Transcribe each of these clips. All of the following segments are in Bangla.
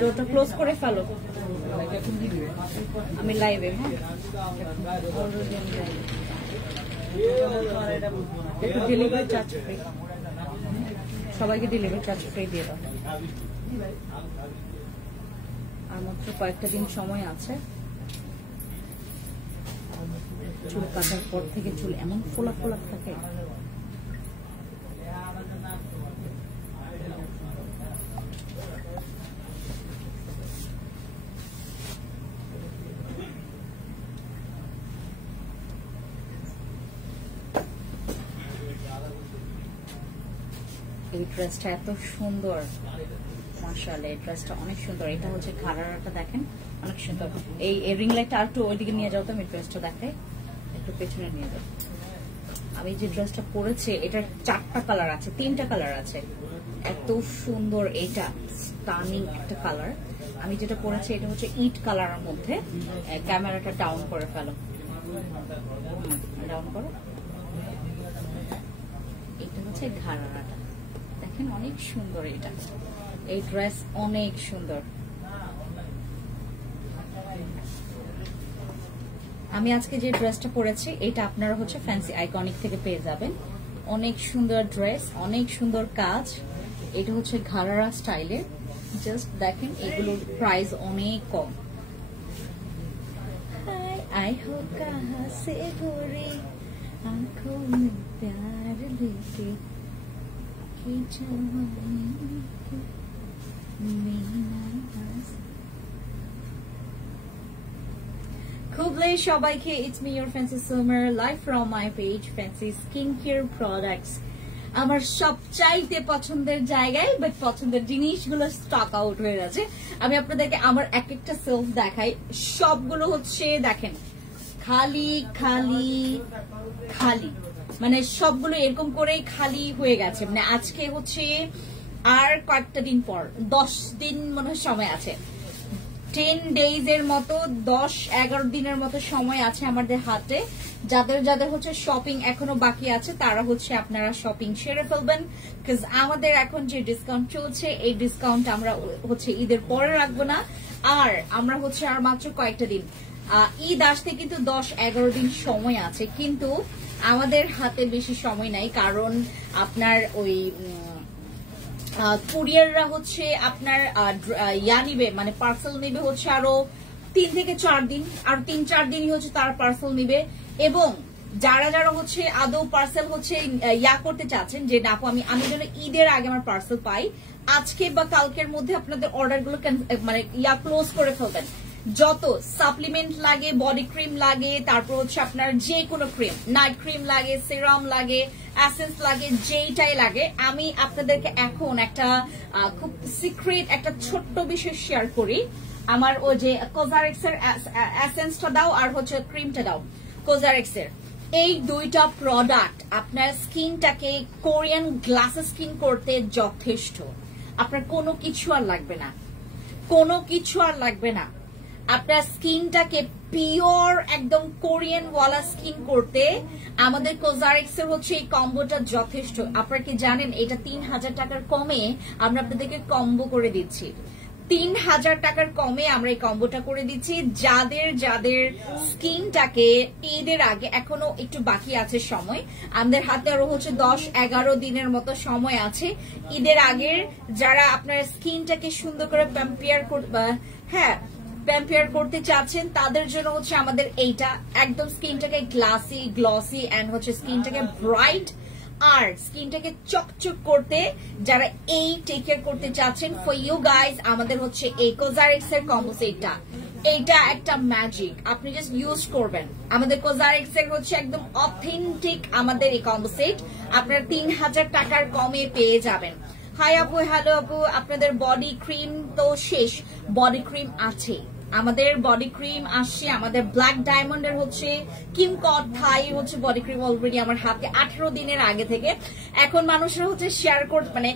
ডোরটা ক্লোজ করে ফেলো। আমি লাইভে। হ্যাঁ, একটু ডেলিভারি চার্জ ফ্রি, সবাইকে ডেলিভারি চার্জ ফ্রি দিয়ে দাও। আর মাত্র কয়েকটা দিন সময় আছে। চুল কাটার পর থেকে চুল এমন ফোলা ফোলা থাকে। এই ড্রেসটা এত সুন্দর, মাশাআল্লাহ, এই ড্রেসটা অনেক সুন্দর। এটা হচ্ছে ঘাড়াটা দেখেন, অনেক সুন্দর। এই রিং লাইটটা আর একটু ওইদিকে নিয়ে যাও তো, আমি ড্রেসটা দেখাই, একটু পেছনে নিয়ে যাও। আমি যে ড্রেসটা পরেছি এটার 4টা কালার আছে, 3টা কালার আছে, এত সুন্দর। এটা স্টানিং একটা কালার। আমি যেটা পরেছি এটা হচ্ছে ইট কালারের মধ্যে। ক্যামেরাটা ডাউন করে ফেলো, ডাউন করো। এটা হচ্ছে ঘাড়াটা দেখেন, অনেক সুন্দর। এটা এই ড্রেস অনেক সুন্দর। আমি আজকে যে ড্রেসটা পরেছি এটা আপনারা হচ্ছে ফ্যান্সি আইকনিক থেকে পেয়ে যাবেন। অনেক সুন্দর ড্রেস, অনেক সুন্দর কাজ। এটা হচ্ছে ঘাড়ারা স্টাইলের। জাস্ট দেখেন, এগুলোর প্রাইস অনেক কম। আই হো কাহা সে গোরে আঁখো মে প্যার লেকে কি জওয়ানি মেরা খুবলে সবাইকে, it's me your fancy summer live from my page fancy skin care products. আমার সবচাইতে পছন্দের জায়গায় বাট পছন্দের জিনিসগুলো স্টক আউট হয়ে গেছে। আমি আপনাদেরকে আমার এক একটা সেলফ দেখাই। সবগুলো হচ্ছে দেখেন খালি খালি খালি, মানে সবগুলো এরকম করেই খালি হয়ে গেছে। মানে আজকে হচ্ছে আর কয়েকটা দিন পর, 10 দিন মনে হয় সময় আছে, 10 days এর মতো, 10-11 দিনের মতো সময় আছে আমাদের হাতে। যাদের যাদের হচ্ছে শপিং এখনো বাকি আছে তারা হচ্ছে আপনারা শপিং সেরে ফেলবেন, বিকজ আমাদের এখন যে ডিসকাউন্ট চলছে এই ডিসকাউন্ট আমরা হচ্ছে ঈদের পরে রাখবো না। আর আমরা হচ্ছে আর মাত্র কয়েকটা দিন, ঈদ আসতে কিন্তু 10-11 দিন সময় আছে, কিন্তু আমাদের হাতে বেশি সময় নাই। কারণ আপনার ওই কুরিয়াররা হচ্ছে আপনার নিবে, মানে পার্সেল নিবে হচ্ছে আরো 3 থেকে 4 দিন, আর 3-4 দিনই হচ্ছে তার পার্সেল নিবে। এবং যারা যারা হচ্ছে আদৌ পার্সেল হচ্ছে করতে চাচ্ছেন যে না আমি যেন ঈদের আগে আমার পার্সেল পাই, আজকে বা কালকের মধ্যে আপনাদের অর্ডার গুলো মানে ক্লোজ করে ফেলবেন। যত সাপ্লিমেন্ট লাগে, বডি ক্রিম লাগে, তারপর হচ্ছে আপনার যে কোনো ক্রিম, নাইট ক্রিম লাগে, সিরাম লাগে, এসেন্স লাগে, যেইটাই লাগে, আমি আপনাদেরকে এখন একটা খুব সিক্রেট একটা ছোট্ট বিষয় শেয়ার করি। আমার ওই যে কোজারেক্স এর এসেন্সটা দাও আর হচ্ছে ক্রিমটা দাও, কোজারেক্স এর এই দুইটা প্রোডাক্ট আপনার স্কিনটাকে কোরিয়ান গ্লাসে স্কিন করতে যথেষ্ট। আপনার কোনো কিছু আর লাগবে না, কোনো কিছু আর লাগবে না। আপনার স্কিনটাকে পিওর একদম কোরিয়ান ওয়ালা স্কিন করতে আমাদের কোজারেক্স এর হচ্ছে এই কম্বোটা যথেষ্ট। আপনারা কি জানেন এটা 3000 টাকার কমে আমরা আপনাদেরকে কম্বো করে দিচ্ছি। 3000 টাকার কমে আমরা এই কম্বোটা করে দিচ্ছি। যাদের যাদের স্কিনটাকে ঈদের আগে, এখনো একটু বাকি আছে সময়, আমাদের হাতে আরো হচ্ছে 10-11 দিনের মতো সময় আছে ঈদের আগের। যারা আপনার স্কিনটাকে সুন্দর করে প্যাম্পিয়ার করতে চাচ্ছেন তাদের জন্য হচ্ছে আমাদের এইটা একদম স্কিনটাকে গ্লসি এন্ড হচ্ছে স্কিনটাকে ব্রাইট আর স্কিনটাকে চকচক করতে যারা এই টেক কেয়ার করতে চাচ্ছেন, ফর ইউ গাইজ আমাদের হচ্ছে এই কোজারেক্স এর কম্বো সেটটা। এইটা একটা ম্যাজিক, আপনি জাস্ট ইউজ করবেন। আমাদের কোজারেক্স এর হচ্ছে একদম অথেন্টিক আমাদের এই কম্বো সেট আপনারা 3000 টাকার কমে পেয়ে যাবেন। হাই আপু, হ্যালো আপু, আপনাদের বডি ক্রিম তো শেষ, বডি ক্রিম আছে, আমাদের বডি ক্রিম আসছে আমাদের ব্ল্যাক ডায়মন্ডের হচ্ছে কিম কট থাই হচ্ছে বডি ক্রিম অলরেডি আমার হাতে 18 দিনের আগে থেকে। এখন মানুষরা হচ্ছে শেয়ার করতে মানে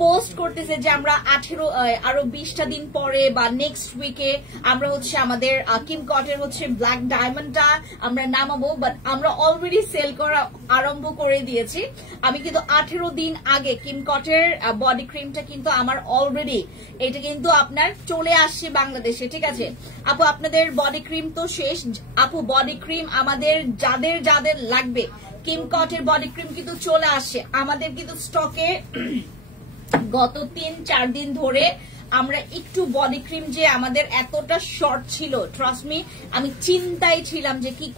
পোস্ট করতেছে যে আমরা 18 আরো 20টা দিন পরে বা নেক্সট উইকে আমরা হচ্ছে আমাদের কিম কটের হচ্ছে ব্ল্যাক ডায়মন্ডটা আমরা নামাবো, বাট আমরা অলরেডি সেল করা আরম্ভ করে দিয়েছি। আমি কিন্তু 18 দিন আগে কিম কটের বডি ক্রিমটা কিন্তু আমার অলরেডি এটা কিন্তু আপনার চলে আসছে বাংলাদেশে, ঠিক আছে আপু। আপনাদের বডি ক্রিম তো শেষ আপু, বডি ক্রিম আমাদের যাদের যাদের লাগবে কিম কটের বডি ক্রিম কিন্তু চলে আসে আমাদের কিন্তু স্টকে। গত 3-4 দিন ধরে আমরা একটু বডি ক্রিম যে আমাদের এতটা শর্ট ছিল, ট্রাস্ট মি আমি চিন্তায় ছিলাম যে কি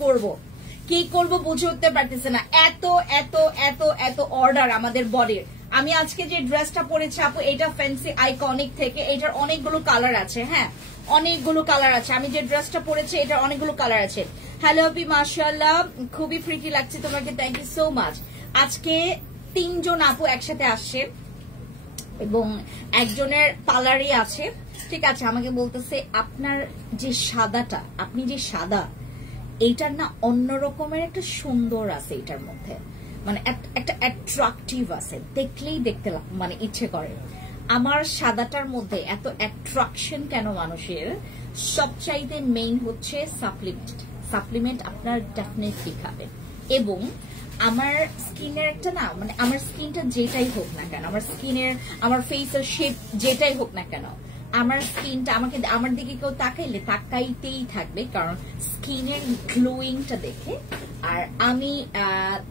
করব বুঝে উঠতে পারতেছে না, এত এত এত এত অর্ডার আমাদের বডির। আমি আজকে যে ড্রেসটা পরেছি আপু এটা ফ্যান্সি আইকনিক থেকে, এটার অনেকগুলো কালার আছে, হ্যাঁ অনেকগুলো কালার আছে। আমি যে ড্রেসটা পরেছি এটার অনেকগুলো কালার আছে। হ্যালো আপি মাশাআল্লাহ, খুবই প্রিটি লাগছে তোমাকে, থ্যাংক ইউ সো মাচ। আজকে 3 জন আপু একসাথে আসছে এবং একজনের পার্লারই আছে, ঠিক আছে। আমাকে বলতেছে আপনার যে সাদাটা, আপনি যে সাদা এইটার না অন্য রকমের একটা সুন্দর আছে এটার মধ্যে, মানে একটা অ্যাট্রাকটিভ আছে, দেখলেই দেখতে মানে ইচ্ছে করে। আমার সাদাটার মধ্যে এত অ্যাট্রাকশন কেন মানুষের? সবচাইতে মেইন হচ্ছে সাপ্লিমেন্ট আপনার ডেফিনেটলি খাবেন। এবং আমার স্কিনের একটা না মানে আমার স্কিনটা যেটাই হোক না কেন, আমার ফেসের শেপ যেটাই হোক না কেন, আমার স্কিনটা আমার দিকে কেউ তাকাইতেই থাকবে, কারণ স্কিনের গ্লোয়িংটা দেখে। আর আমি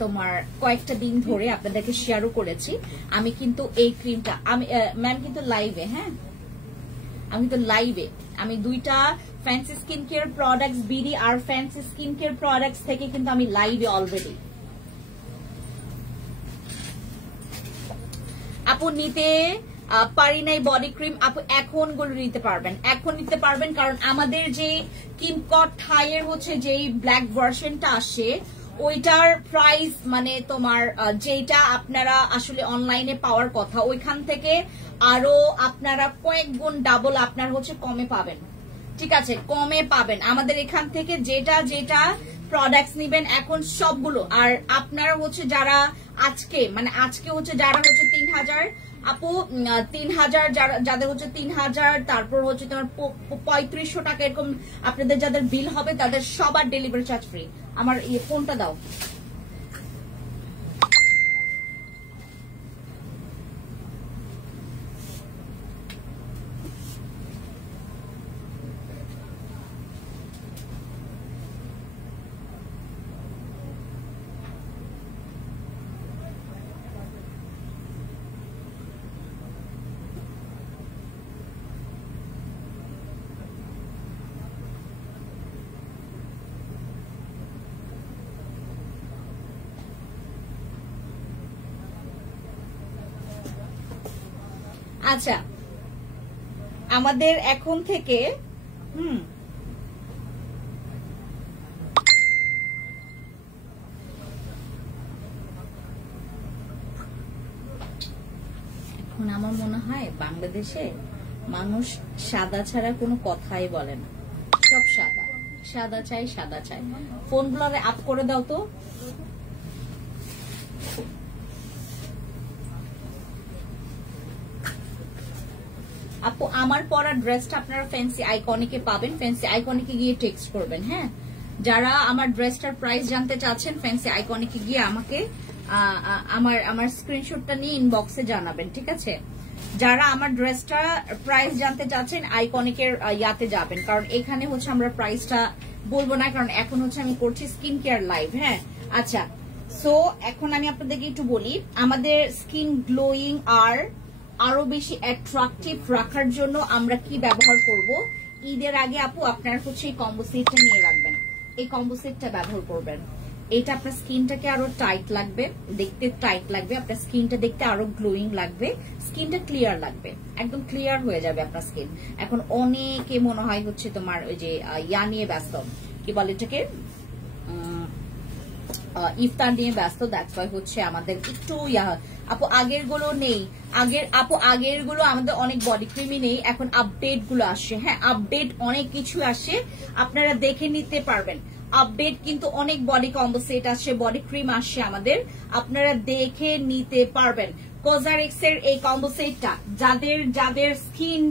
তোমার কয়েকটা দিন ধরে আপনাদেরকে শেয়ারও করেছি, আমি কিন্তু এই ক্রিমটা আমি ম্যাম কিন্তু লাইভে, হ্যাঁ আমি তো লাইভে আমি 2টা fancy skin care products BD আর ফ্যান্সি স্কিন কেয়ার প্রোডাক্টস থেকে কিন্তু আমি লাইভে অলরেডি। আপু নিতে পারি নাই বডি ক্রিম, আপু এখন গুলো নিতে পারবেন, কারণ আমাদের যে কিম কট থাইয়ের হচ্ছে যেই ব্ল্যাক ভার্সনটা আসে ওইটার প্রাইস মানে তোমার যেটা আপনারা আসলে অনলাইনে পাওয়ার কথা ওইখান থেকে আরো আপনারা কয়েক গুণ ডাবল আপনার হচ্ছে কমে পাবেন, ঠিক আছে কমে পাবেন আমাদের এখান থেকে যেটা যেটা প্রোডাক্টস নিবেন এখন সবগুলো। আর আপনারা হচ্ছে যারা আজকে হচ্ছে যারা হচ্ছে 3000 আপু 3000 যাদের হচ্ছে 3000 তারপর হচ্ছে তোমার 3500 টাকা এরকম আপনাদের যাদের বিল হবে তাদের সবার ডেলিভারি চার্জ ফ্রি। আমার ফোনটা দাও। আচ্ছা আমাদের এখন থেকে এখন আমার মনে হয় বাংলাদেশে মানুষ সাদা ছাড়া কোনো কথাই বলে না, সব সাদা চাই। ফোনগুলো আপ করে দাও তো। আপু আমার পরা ড্রেসটা আপনারা ফ্যান্সি আইকনিকে পাবেন, ফ্যান্সি আইকনিকে গিয়ে টেক্সট করবেন, হ্যাঁ যারা আমার ড্রেসটার প্রাইস জানতে চাচ্ছেন ফ্যান্সি আইকনিকে গিয়ে আমাকে আমার স্ক্রিনশটটা নিয়ে ইনবক্সে জানাবেন, ঠিক আছে। যারা আমার ড্রেসটা প্রাইস জানতে চাচ্ছেন আইকনিকের ইয়াতে যাবেন, কারণ এখানে হচ্ছে আমরা প্রাইসটা বলবো না, কারণ এখন হচ্ছে আমি করছি স্কিন কেয়ার লাইভ, হ্যাঁ আচ্ছা। সো এখন আমি আপনাদেরকে একটু বলি আমাদের স্কিন গ্লোয়িং আর আরো বেশি অ্যাট্রাকটিভ রাখার জন্য আমরা কি ব্যবহার করব। ঈদের আগে আপু আপনার হচ্ছে এই কম্বো সেটটা নিয়ে রাখবেন, এই কম্বো সেটটা ব্যবহার করবেন। এটা আপনার স্কিনটাকে আরো টাইট লাগবে, দেখতে টাইট লাগবে, আপনার স্কিনটা দেখতে আরো গ্লোয়িং লাগবে, স্কিনটা ক্লিয়ার লাগবে, একদম ক্লিয়ার হয়ে যাবে আপনার স্কিন। এখন অনেকে মনে হয় হচ্ছে তোমার ওই যে ইয়া নিয়ে ব্যস্ত, কি বলে এটাকে ইফতার নিয়ে ব্যস্ত, দ্যাটস ওয়াই হচ্ছে আমাদের একটু আপু আগের গুলো নেই, আগের গুলো আমাদের অনেক বডি ক্রিমই নেই, এখন আপডেট গুলো আসছে। হ্যাঁ, আপডেট অনেক কিছু আসে, আপনারা দেখে নিতে পারবেন। আপডেট কিন্তু অনেক বডি কম্বো সেট আসছে, বডি ক্রিম আসছে আমাদের, আপনারা দেখে নিতে পারবেন। কোজারেক্স এর এই কম্বো সেটটা যাদের স্কিন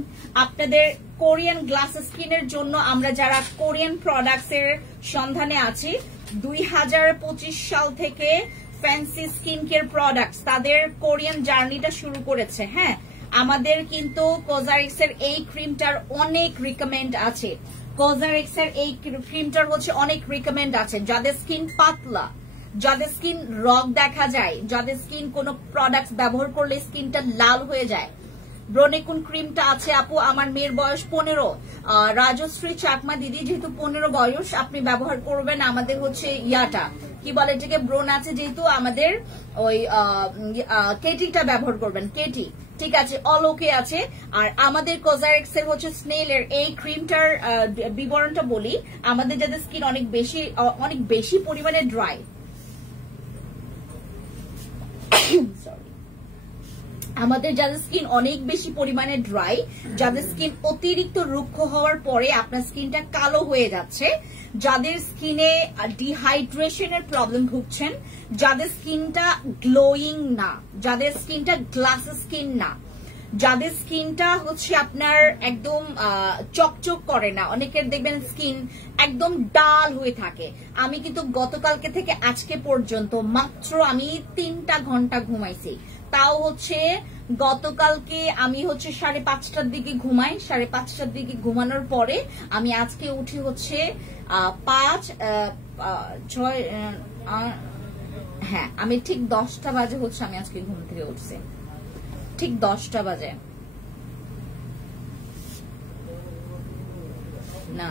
আপনাদের কোরিয়ান গ্লাস স্কিনের জন্য, আমরা যারা কোরিয়ান প্রোডাক্টস এর সন্ধানে আছি, 2025 সাল থেকে ফ্যান্সি স্কিন কেয়ার প্রোডাক্টস তাদের কোরিয়ান জার্নিটা শুরু করেছে। হ্যাঁ, আমাদের কিন্তু কোজারেক্স এর এই ক্রিমটার অনেক রিকমেন্ড আছে, কোজারেক্স এর এই ক্রিমটার হচ্ছে অনেক রিকমেন্ড আছে। যাদের স্কিন পাতলা, যাদের স্কিন রগ দেখা যায়, যাদের স্কিন কোন প্রোডাক্ট ব্যবহার করলে স্কিনটা লাল হয়ে যায়, ব্রোনেকুন ক্রিমটা আছে আপু, আমার মেয়ের বয়স 15, রাজশ্রী চাকমা দিদি যেহেতু 15 বয়স, আপনি ব্যবহার করবেন আমাদের হচ্ছে ইয়াটা কি বলে এটাকে, ব্রোন আছে যেহেতু আমাদের ওই কেটিটা ব্যবহার করবেন, কেটি, ঠিক আছে, অলোকে আছে। আর আমাদের কোজারেক্স এর হচ্ছে স্নেলের এই ক্রিমটার বিবরণটা বলি, আমাদের যাদের স্কিন অনেক বেশি পরিমাণে ড্রাই, আমাদের যাদের স্কিন অনেক বেশি পরিমাণে ড্রাই, যাদের স্কিন অতিরিক্ত রুক্ষ হওয়ার পরে আপনার স্কিনটা কালো হয়ে যাচ্ছে, যাদের স্কিনে ডিহাইড্রেশনের প্রবলেম ভুগছেন, যাদের স্কিনটা গ্লোয়িং না, যাদের স্কিনটা গ্লাস স্কিন না, যাদের স্কিনটা হচ্ছে আপনার একদম চকচক করে না, অনেকের দেখবেন স্কিন একদম ডাল হয়ে থাকে। আমি কিন্তু গতকালকে থেকে আজকে পর্যন্ত মাত্র আমি 3টা ঘন্টা ঘুমাইছি, তাও হচ্ছে গতকালকে আমি হচ্ছে 5:30টার দিকে ঘুমাই, 5:30টার দিকে ঘুমানোর পরে আমি আজকে উঠি হচ্ছে 5, 6, হ্যাঁ আমি ঠিক 10টা বাজে হচ্ছে আমি আজকে ঘুম থেকে উঠছি, ঠিক 10টা বাজে না,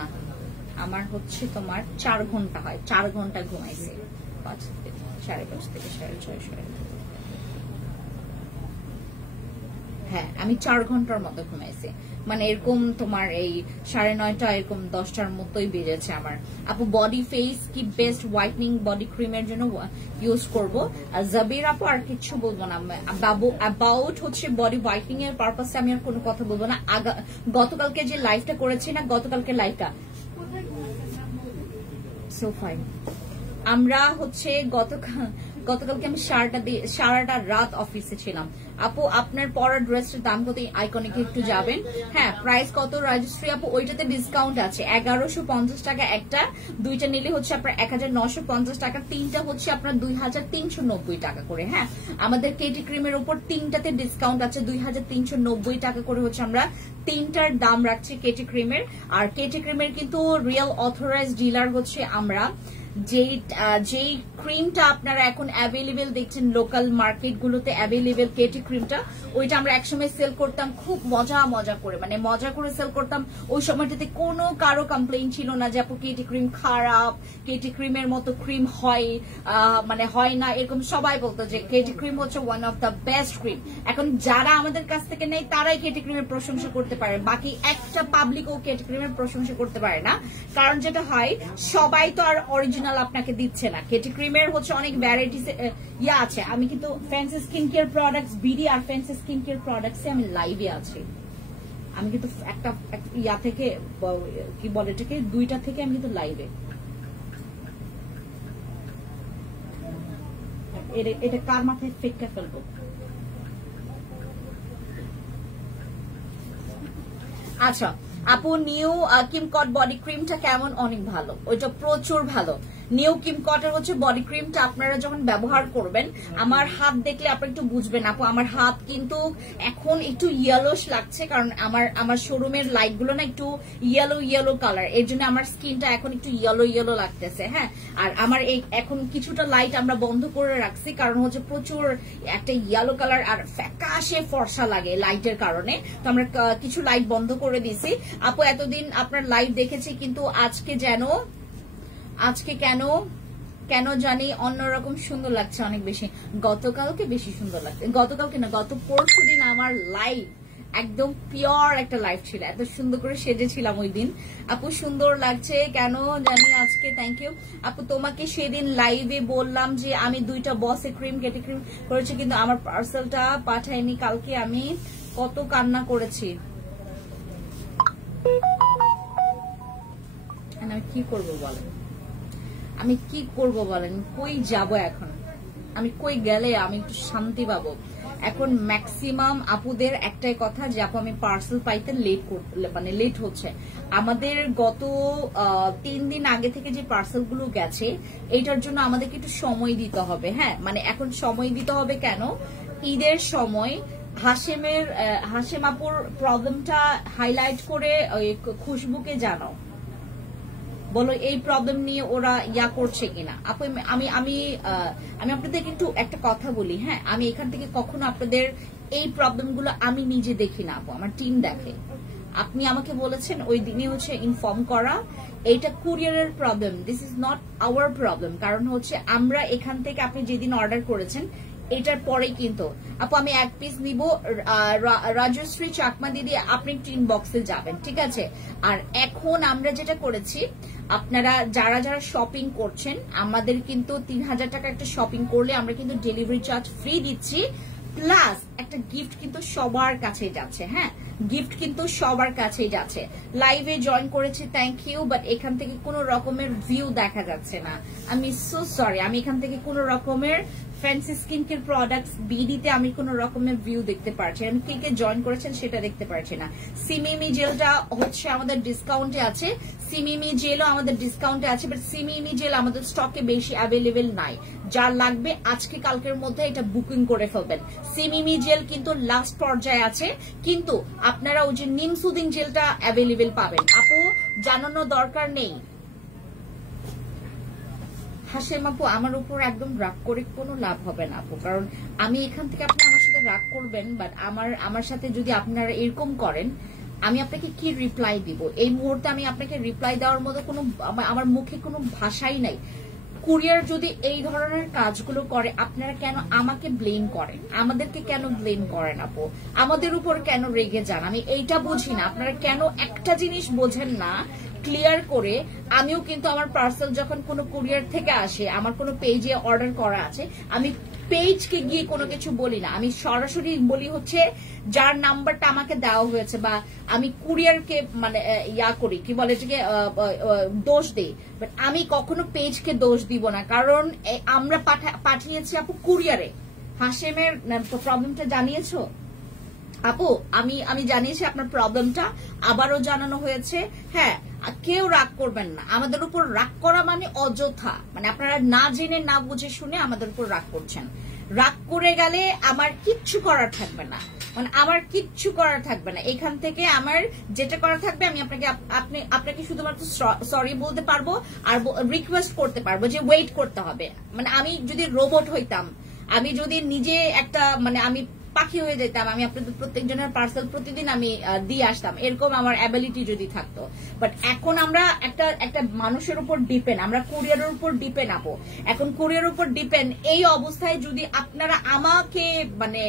আমার হচ্ছে তোমার 4 ঘন্টা হয়, 4 ঘন্টা ঘুমাইছি, 5:30 থেকে 6:30, হ্যাঁ আমি 4 ঘন্টার মতো ঘুমাইছি, মানে এরকম তোমার এই 9:30 এরকম 10টার মতোই বেজেছে আমার। আপু বডি ফেস কি বেস্ট হোয়াইটনিং বডি ক্রিমের জন্য ইউজ করব, আর জাবির আপু আর কিছু বলবো না অ্যাবাউট হচ্ছে বডি হোয়াইটনিং এর পারপাসে, আমি আর কোনো কথা বলবো না। গতকালকে যে লাইভটা করেছি না, গতকালকে লাইভটা সো ফাইন, আমরা হচ্ছে গতকালকে আমি সারাটা রাত অফিসে ছিলাম। আপু আপনার পরা ড্রেসের দাম কত, আইকনিকে একটু যাবেন। হ্যাঁ প্রাইস কত রাজশ্রী আপু, ওইটাতে ডিসকাউন্ট আছে, 1150 টাকা একটা, 2টা নিলে হচ্ছে আপনার 1950 টাকা, 3টা হচ্ছে আপনার 2390 টাকা করে। হ্যাঁ আমাদের কেটি ক্রিমের উপর 3টাতে ডিসকাউন্ট আছে, 2390 টাকা করে হচ্ছে আমরা 3টার দাম রাখছি কেটি ক্রিমের। আর কেটি ক্রিমের কিন্তু রিয়েল অথরাইজড ডিলার হচ্ছে আমরা। যেই ক্রিমটা আপনারা এখন অ্যাভেলেবেল দেখছেন লোকাল মার্কেট গুলোতে অ্যাভেলেবেল কেটি ক্রিমটা, ওইটা আমরা একসময় সেল করতাম খুব মজা করে, মানে মজা করে সেল করতাম। ওই সময়টাতে কোনো কারো কমপ্লেইন ছিল না যে আপু কেটি ক্রিম খারাপ, কেটি ক্রিমের মতো ক্রিম হয় মানে হয় না, এরকম সবাই বলতো যে কেটি ক্রিম হচ্ছে one of the best cream. এখন যারা আমাদের কাছ থেকে নেই তারাই কেটি ক্রিমের প্রশংসা করতে পারে, বাকি একটা পাবলিকও কেটি ক্রিমের প্রশংসা করতে পারে না, কারণ যেটা হয় সবাই তো আর অরিজিনাল আপনাকে দিচ্ছে না। কেটি ক্রিমের হচ্ছে অনেক ভ্যারাইটিস আছে। আমি কিন্তু fancy skin care products BD আর ফ্যান্সি স্কিন কেয়ার প্রোডাক্টসে আমি লাইভে আছি, আমি কিন্তু একটা থেকে কি বলে এটাকে 2টা থেকে আমি কিন্তু লাইভে, এটা কার মাথায় ফেক্কা ফেলবো। আচ্ছা আপু নিউ কিমকট বডি ক্রিমটা কেমন, অনেক ভালো, ওইটা প্রচুর ভালো। নিউ কিমকটের হচ্ছে বডি ক্রিমটা আপনারা যখন ব্যবহার করবেন, আমার হাত দেখলে আপনি একটু বুঝবেন আপু, আমার হাত কিন্তু এখন একটু ইয়েলোশ লাগছে, কারণ আমার শোরুমের লাইট গুলো না একটু ইয়েলো কালার, এর জন্য আমার স্কিনটা এখন একটু ইয়েলো লাগতেছে। হ্যাঁ আর আমার এই এখন কিছুটা লাইট আমরা বন্ধ করে রাখছি, কারণ হচ্ছে প্রচুর একটা ইয়েলো কালার আর ফ্যাকাশে ফর্সা লাগে লাইটের কারণে, তো আমরা কিছু লাইট বন্ধ করে দিয়েছি। আপু এতদিন আপনার লাইভ দেখেছি, কিন্তু আজকে কেন জানি অন্যরকম সুন্দর লাগছে অনেক বেশি, গতকালকে বেশি সুন্দর লাগছে, গতকালকে না গত পরশুদিন আমার লাইভ একদম পিওর একটা লাইফ ছিল, এত সুন্দর করে সেজেছিলাম ওই দিন। আপু সুন্দর লাগছে কেন জানি আজকে, থ্যাংক ইউ আপু। তোমাকে সেদিন লাইভে বললাম যে আমি 2টা বসে ক্রিম কেটে ক্রিম করেছি, কিন্তু আমার পার্সেলটা পাঠায়নি। কালকে আমি কত কান্না করেছি। আমি কি করব বলেন, আমি কি করব বলেন, কই যাব এখন, আমি কই গেলে আমি একটু শান্তি পাবো। এখন ম্যাক্সিমাম আপুদের একটাই কথা যে আপু আমি পার্সেল পাইতে লেট হচ্ছে। আমাদের গত 3 দিন আগে থেকে যে পার্সেল গুলো গেছে এইটার জন্য আমাদেরকে একটু সময় দিতে হবে। হ্যাঁ মানে এখন সময় দিতে হবে কেন, ঈদের সময় হাশেম আপুর প্রবলেমটা হাইলাইট করে খুশবুকে জানাও, বলো এই প্রবলেম নিয়ে ওরা ইয়া করছে কিনা। আপু আমি আমি আমি আপনাদের একটু একটা কথা বলি। হ্যাঁ আমি এখান থেকে কখনো আপনাদের এই প্রবলেমগুলো আমি নিজে দেখি না আপু, আমার টিম দেখে। আপনি আমাকে বলেছেন ওই দিনই হচ্ছে ইনফর্ম করা, এইটা কুরিয়ারের problem, this is not our problem. কারণ হচ্ছে আমরা এখান থেকে আপনি যেদিন অর্ডার করেছেন এটার পরেই কিন্তু আপু আমি 1 পিস নিব। রাজশ্রী চাকমা দিদি আপনি টিন বক্সে যাবেন, ঠিক আছে। আর এখন আমরা যেটা করেছি, আপনারা যারা যারা শপিং করছেন আমাদের কিন্তু 3000 টাকা একটা শপিং করলে আমরা কিন্তু ডেলিভারি চার্জ ফ্রি দিচ্ছি, প্লাস একটা গিফট কিন্তু সবার কাছেই যাচ্ছে। হ্যাঁ গিফট কিন্তু সবার কাছেই যাচ্ছে। লাইভে জয়েন করেছি, থ্যাংক ইউ, বাট এখান থেকে কোনো রকমের ভিউ দেখা যাচ্ছে না, আমি সো সরি। আমি এখান থেকে কোনো রকমের ফ্যান্সি স্কিন কেয়ার প্রোডাক্টস বিডিতে আমি কোন রকমের ভিউ দেখতে পারছি, আমি কে কে জয়েন করেছেন সেটা দেখতে পারছি না। সিমিমি জেলটা হচ্ছে আমাদের ডিসকাউন্টে আছে, সিমিমি জেলও আমাদের ডিসকাউন্টে আছে, বাট সিমিমি জেল আমাদের স্টকে বেশি অ্যাভেলেবেল নাই। যা লাগবে আজকে কালকের মধ্যে এটা বুকিং করে ফেলবেন। সিমিমি জেল কিন্তু লাস্ট পর্যায়ে আছে, কিন্তু আপনারা ওই যে নিম সুদিং জেলটা অ্যাভেলেবেল পাবেন। আপু জানানোর দরকার নেই। হাশেম আপু আমার উপর একদম রাগ করে কোনো লাভ হবে না আপু, কারণ আমি এখান থেকে আপনি আমার সাথে রাগ করবেন, বাট আমার সাথে যদি আপনারা এরকম করেন আমি আপনাকে কি রিপ্লাই দিব। এই মুহূর্তে আমি আপনাকে রিপ্লাই দেওয়ার মতো কোনো আমার মুখে কোনো ভাষাই নাই। কুরিয়ার যদি এই ধরনের কাজগুলো করে আপনারা কেন আমাকে ব্লেম করেন, আমাদেরকে কেন ব্লেম করেন আপু, আমাদের উপর কেন রেগে যান, আমি এইটা বুঝি না। আপনারা কেন একটা জিনিস বোঝেন না ক্লিয়ার করে। আমিও কিন্তু আমার পার্সেল যখন কোনো কুরিয়ার থেকে আসে, আমার কোনো পেজে অর্ডার করা আছে, আমি পেজকে গিয়ে কোনো কিছু বলি না, আমি সরাসরি বলি হচ্ছে যার নাম্বারটা আমাকে দেওয়া হয়েছে, বা আমি কুরিয়ারকে মানে ইয়া করি কি বলে এটাকে দোষ দিই, বাট আমি কখনো পেজকে দোষ দিব না, কারণ আমরা পাঠিয়েছি আপু কুরিয়ারে। হাশেমের প্রবলেমটা জানিয়েছো আপু, আমি জানিয়েছি আপনার প্রবলেমটা, আবারও জানানো হয়েছে। হ্যাঁ কেউ রাগ করবেন না, আমাদের উপর রাগ করা মানে অযথা, মানে আপনারা না জেনে না বুঝে শুনে আমাদের উপর রাগ করছেন। রাগ করে গেলে আমার কিচ্ছু করার থাকবে না, মানে আমার কিচ্ছু করার থাকবে না। এখান থেকে আমার যেটা করার থাকবে আমি আপনাকে শুধুমাত্র সরি বলতে পারবো আর রিকোয়েস্ট করতে পারবো যে ওয়েট করতে হবে। মানে আমি যদি রোবট হইতাম, আমি যদি নিজে একটা মানে আমি পাখি হয়ে যেতাম, আমি আপনাদের প্রত্যেকজনের পার্সেল প্রতিদিন আমি দিয়ে আসতাম, এরকম আমার অ্যাবিলিটি যদি থাকতো। বাট এখন আমরা একটা মানুষের উপর ডিপেন্ড, আমরা কুরিয়ারের উপর ডিপেন্ড আপু, এখন কুরিয়ারের উপর ডিপেন্ড। এই অবস্থায় যদি আপনারা আমাকে মানে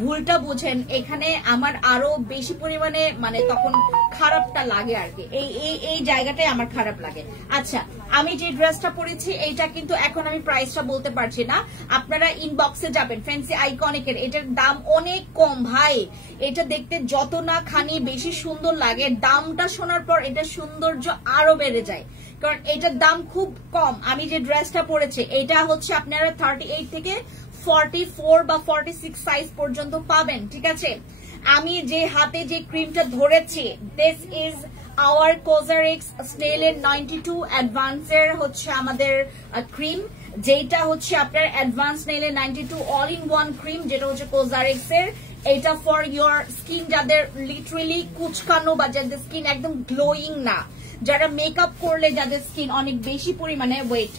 ভুলটা বোঝেন, এখানে আমার আরো বেশি পরিমাণে মানে তখন খারাপটা লাগে আর কি, এই জায়গাটাই আমার খারাপ লাগে। আচ্ছা আমি যে ড্রেসটা পরেছি এইটা কিন্তু এখন আমি প্রাইসটা বলতে পারছি না, আপনারা ইনবক্সে যাবেন। ফ্যান্সি আইকনিকের এটার দাম অনেক কম ভাই, এটা দেখতে যত না খানি বেশি সুন্দর লাগে, দামটা শোনার পর এটা সৌন্দর্য আরো বেড়ে যায়, কারণ এটার দাম খুব কম। আমি যে ড্রেসটা পরেছি এটা হচ্ছে আপনারা 38 থেকে 44 বা 46 সাইজ পর্যন্ত পাবেন, ঠিক আছে। আমি যে হাতে যে ক্রিমটা ধরেছি, দিস ইজ আওয়ার কোজারিক্স স্নেলের 92 অ্যাডভান্সের হচ্ছে আমাদের ক্রিম, যেটা হচ্ছে আপনার অ্যাডভান্স নেইলের 92 অল ইন ওয়ান ক্রিম, যেটা হচ্ছে কোজারিক্স এর। এটা ফর ইয়োর স্কিন যাদের লিটারেলি কুচকানো বা যাদের স্কিন একদম গ্লোয়িং না, যারা মেকআপ করলে যাদের স্কিন অনেক বেশি পরিমাণে ওয়েট,